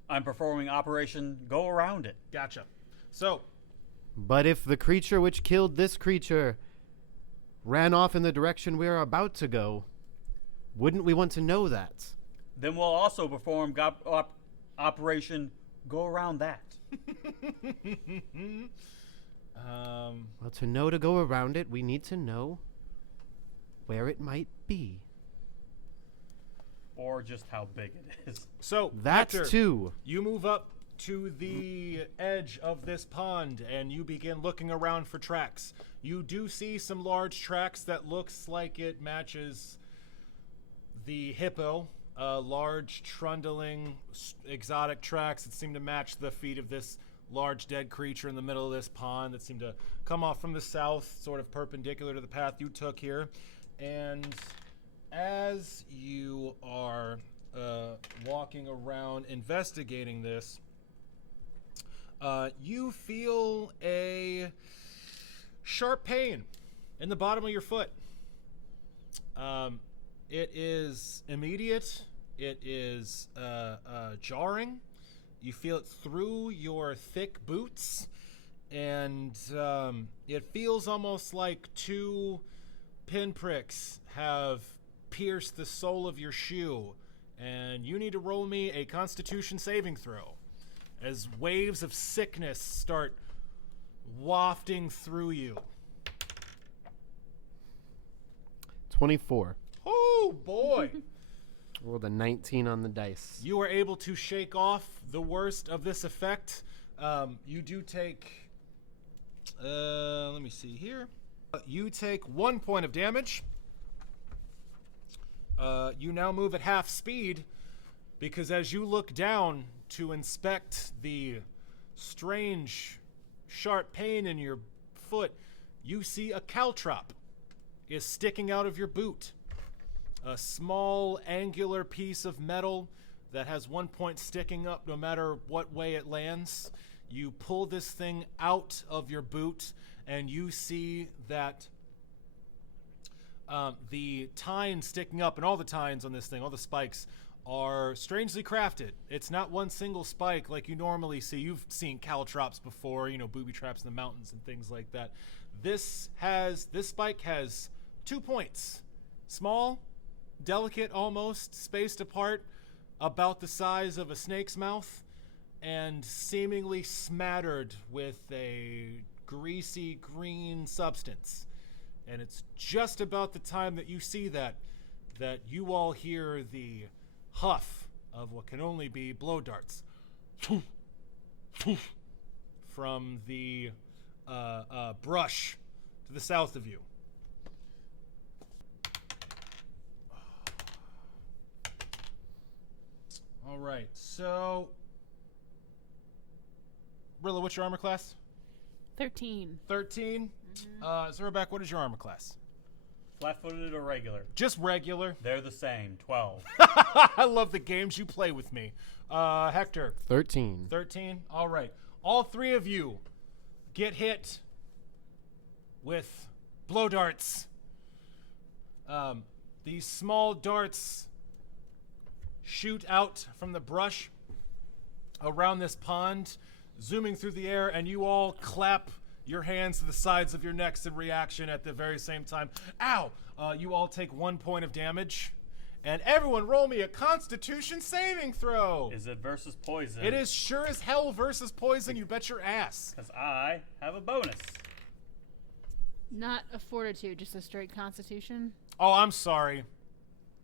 I'm performing Operation Go Around It. Gotcha. So, But if the creature which killed this creature ran off in the direction we are about to go, wouldn't we want to know that? Then we'll also perform Operation Go Around That. Well, to know to go around it, we need to know where it might be. Or just how big it is. So That Hector, too. you move up to the edge of this pond and you begin looking around for tracks. You do see some large tracks that looks like it matches the hippo. Large, trundling, exotic tracks that seem to match the feet of this large dead creature in the middle of this pond that seem to come off from the south, sort of perpendicular to the path you took here. And as you are walking around investigating this, you feel a sharp pain in the bottom of your foot. It is immediate. It is jarring. You feel it through your thick boots, and it feels almost like two pinpricks have pierced the sole of your shoe, and you need to roll me a Constitution saving throw as waves of sickness start wafting through you. 24. Oh boy! Rolled a 19 on the dice. You are able to shake off the worst of this effect. You do take, let me see here. You take 1 point of damage. You now move at half speed because as you look down to inspect the strange sharp pain in your foot, you see a caltrop is sticking out of your boot. A small angular piece of metal that has one point sticking up no matter what way it lands. You pull this thing out of your boot and you see that the tines sticking up, and all the tines on this thing, all the spikes, are strangely crafted. It's not one single spike like you normally see. You've seen caltrops before, booby traps in the mountains and things like that. This spike has 2 points. Small, delicate almost, spaced apart, about the size of a snake's mouth, and seemingly smattered with a greasy green substance. And it's just about the time that you see that you all hear the huff of what can only be blow darts from the brush to the south of you. All right, so Rilla, what's your armor class? 13. 13. Zerback, what is your armor class? Flat-footed or regular? Just regular. They're the same. 12. I love the games you play with me. Hector. 13. 13. All right. All three of you get hit with blow darts. These small darts shoot out from the brush around this pond, zooming through the air, and you all clap your hands to the sides of your necks in reaction at the very same time. Ow! You all take 1 point of damage. And everyone roll me a Constitution saving throw. Is it versus poison? It is sure as hell versus poison, you bet your ass. Because I have a bonus. Not a fortitude, just a straight constitution. Oh, I'm sorry.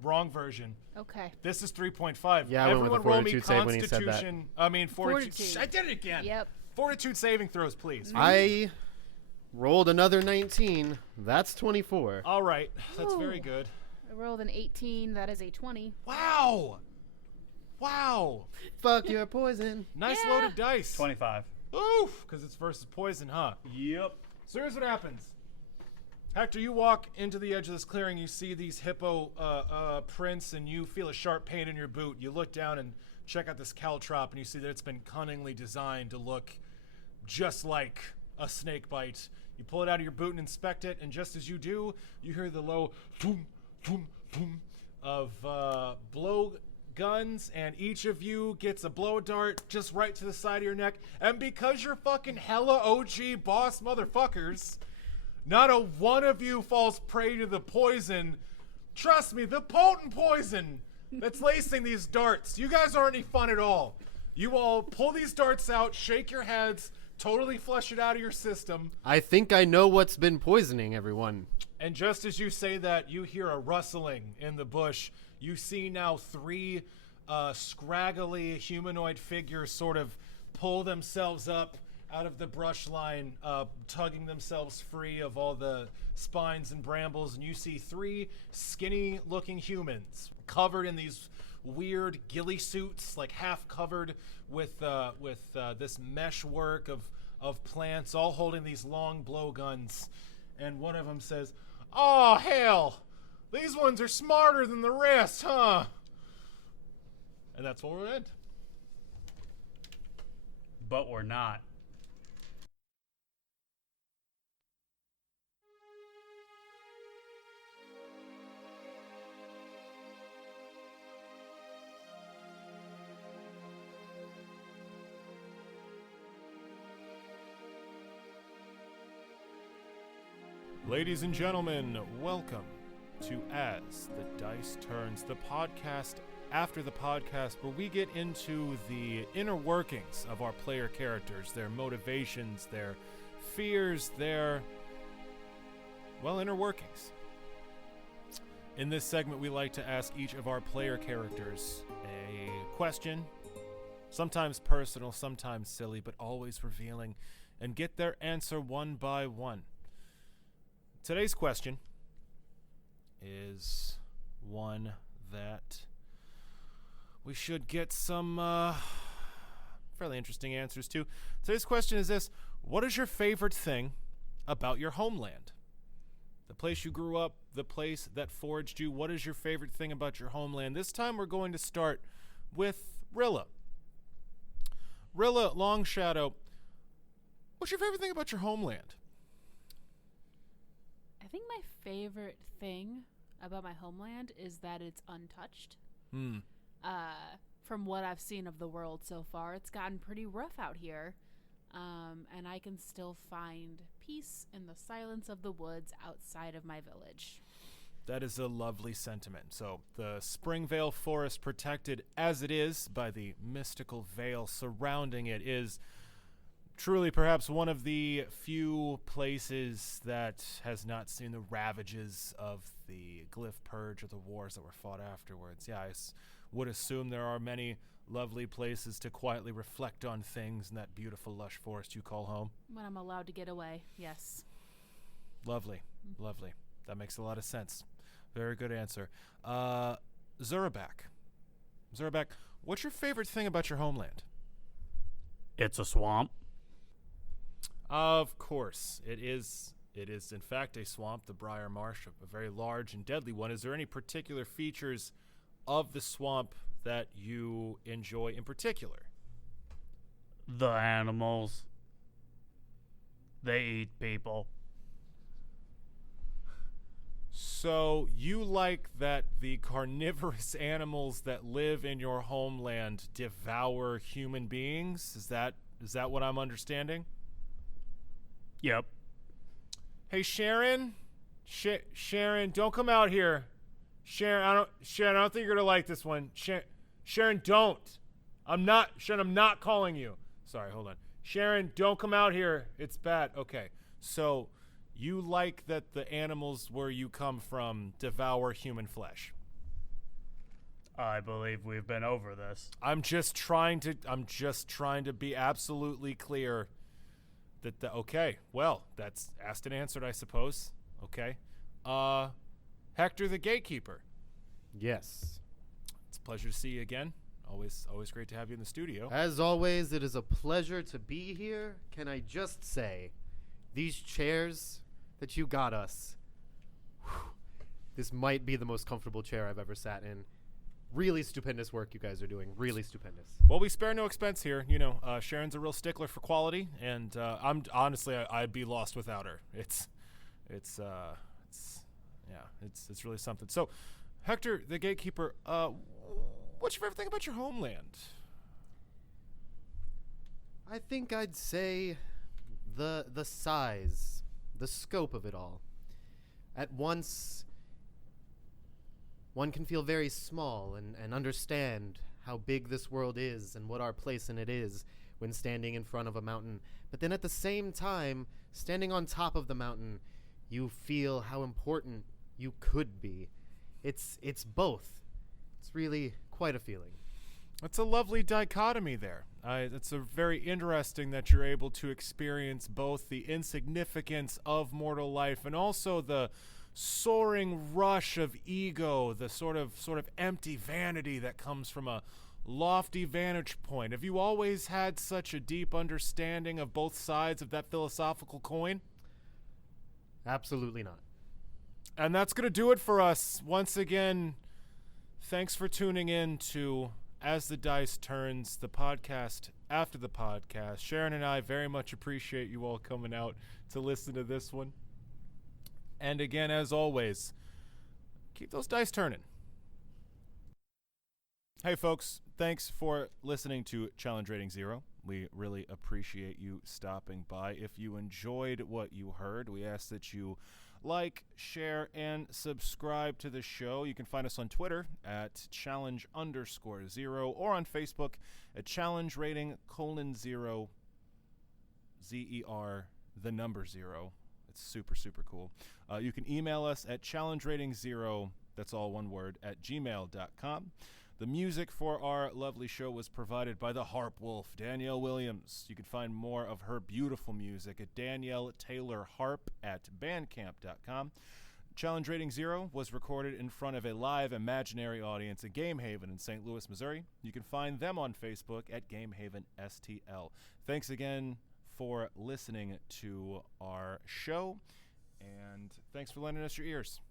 Wrong version. Okay. This is 3.5. Yeah, I went with everyone the roll me fortitude save when he said that. Constitution. I mean, fortitude. Fortitude. I did it again. Yep. Fortitude saving throws, please. I rolled another 19. That's 24. All right. That's very Ooh. good. I rolled an 18. That is a 20. Wow. Wow. Fuck your poison. Nice Yeah. loaded dice. 25. Oof. Because it's versus poison, huh? Yep. So here's what happens. Hector, you walk into the edge of this clearing. You see these hippo prints, and you feel a sharp pain in your boot. You look down and check out this caltrop, and you see that it's been cunningly designed to look just like a snake bite. You pull it out of your boot and inspect it, and just as you do, you hear the low boom, boom, boom of blow guns, and each of you gets a blow dart just right to the side of your neck. And because you're fucking hella OG boss motherfuckers, not a one of you falls prey to the poison. Trust me, the potent poison that's lacing these darts. You guys aren't any fun at all. You all pull these darts out, shake your heads, totally flush it out of your system. I think I know what's been poisoning everyone. And just as you say that, you hear a rustling in the bush. You see now three scraggly humanoid figures sort of pull themselves up out of the brush line, tugging themselves free of all the spines and brambles, and you see three skinny-looking humans covered in these weird ghillie suits, like half covered with this mesh work of plants, all holding these long blowguns. And one of them says, "Oh, hell! These ones are smarter than the rest, huh?" And that's where we'll end. But we're not. Ladies and gentlemen, welcome to As the Dice Turns, the podcast after the podcast where we get into the inner workings of our player characters, their motivations, their fears, their, well, inner workings. In this segment, we like to ask each of our player characters a question, sometimes personal, sometimes silly, but always revealing, and get their answer one by one. Today's question is one that we should get some fairly interesting answers to. Today's question is this: What is your favorite thing about your homeland? The place you grew up, the place that forged you. What is your favorite thing about your homeland? This time we're going to start with Rilla. Rilla Longshadow, what's your favorite thing about your homeland? I think my favorite thing about my homeland is that it's untouched. From what I've seen of the world so far, it's gotten pretty rough out here. And I can still find peace in the silence of the woods outside of my village. That is a lovely sentiment. So the Springvale Forest, protected as it is by the mystical veil surrounding it, is truly perhaps one of the few places that has not seen the ravages of the Glyph Purge or the wars that were fought afterwards. Yeah, I would assume there are many lovely places to quietly reflect on things in that beautiful lush forest you call home. When I'm allowed to get away, yes. Lovely, lovely. That makes a lot of sense. Very good answer. Zurabak, what's your favorite thing about your homeland? It's a swamp. Of course, it is in fact a swamp, the Briar Marsh, a very large and deadly one. Is there any particular features of the swamp that you enjoy in particular? The animals. They eat people. So you like that the carnivorous animals that live in your homeland devour human beings? Is that what I'm understanding? Yep. Hey, Sharon, Sharon, don't come out here. Sharon, I don't think you're gonna like this one. Sharon, don't. I'm not calling you. Sorry, hold on. Sharon, don't come out here. It's bad. Okay, so you like that the animals where you come from devour human flesh? I believe we've been over this. I'm just trying to be absolutely clear that okay, well, that's asked and answered, I suppose. Okay. Hector the Gatekeeper. Yes. It's a pleasure to see you again. Always great to have you in the studio. As always, it is a pleasure to be here. Can I just say, these chairs that you got us, this might be the most comfortable chair I've ever sat in. Really stupendous work you guys are doing. Really stupendous. Well, we spare no expense here. You know, Sharon's a real stickler for quality, and I'm honestly, I'd be lost without her. It's really something. So, Hector the Gatekeeper, what's your favorite thing about your homeland? I think I'd say the size, the scope of it all. At once, one can feel very small and understand how big this world is and what our place in it is when standing in front of a mountain. But then at the same time, standing on top of the mountain, you feel how important you could be. It's both. It's really quite a feeling. It's a lovely dichotomy there. It's a very interesting that you're able to experience both the insignificance of mortal life and also the soaring rush of ego, the sort of empty vanity that comes from a lofty vantage point. Have you always had such a deep understanding of both sides of that philosophical coin? Absolutely not. And that's going to do it for us. Once again, thanks for tuning in to As the Dice Turns, the podcast after the podcast. Sharon and I very much appreciate you all coming out to listen to this one. And again, as always, keep those dice turning. Hey, folks, thanks for listening to Challenge Rating Zero. We really appreciate you stopping by. If you enjoyed what you heard, we ask that you like, share, and subscribe to the show. You can find us on Twitter at challenge_0 or on Facebook at challenge rating :0 ZER the number 0. It's super, super cool. You can email us at challengerating0, that's all one word, at gmail.com. The music for our lovely show was provided by the Harp Wolf, Danielle Williams. You can find more of her beautiful music at Danielle Taylor Harp at bandcamp.com. Challenge Rating Zero was recorded in front of a live imaginary audience at Gamehaven in St. Louis, Missouri. You can find them on Facebook at Gamehaven STL. Thanks again for listening to our show. And thanks for lending us your ears.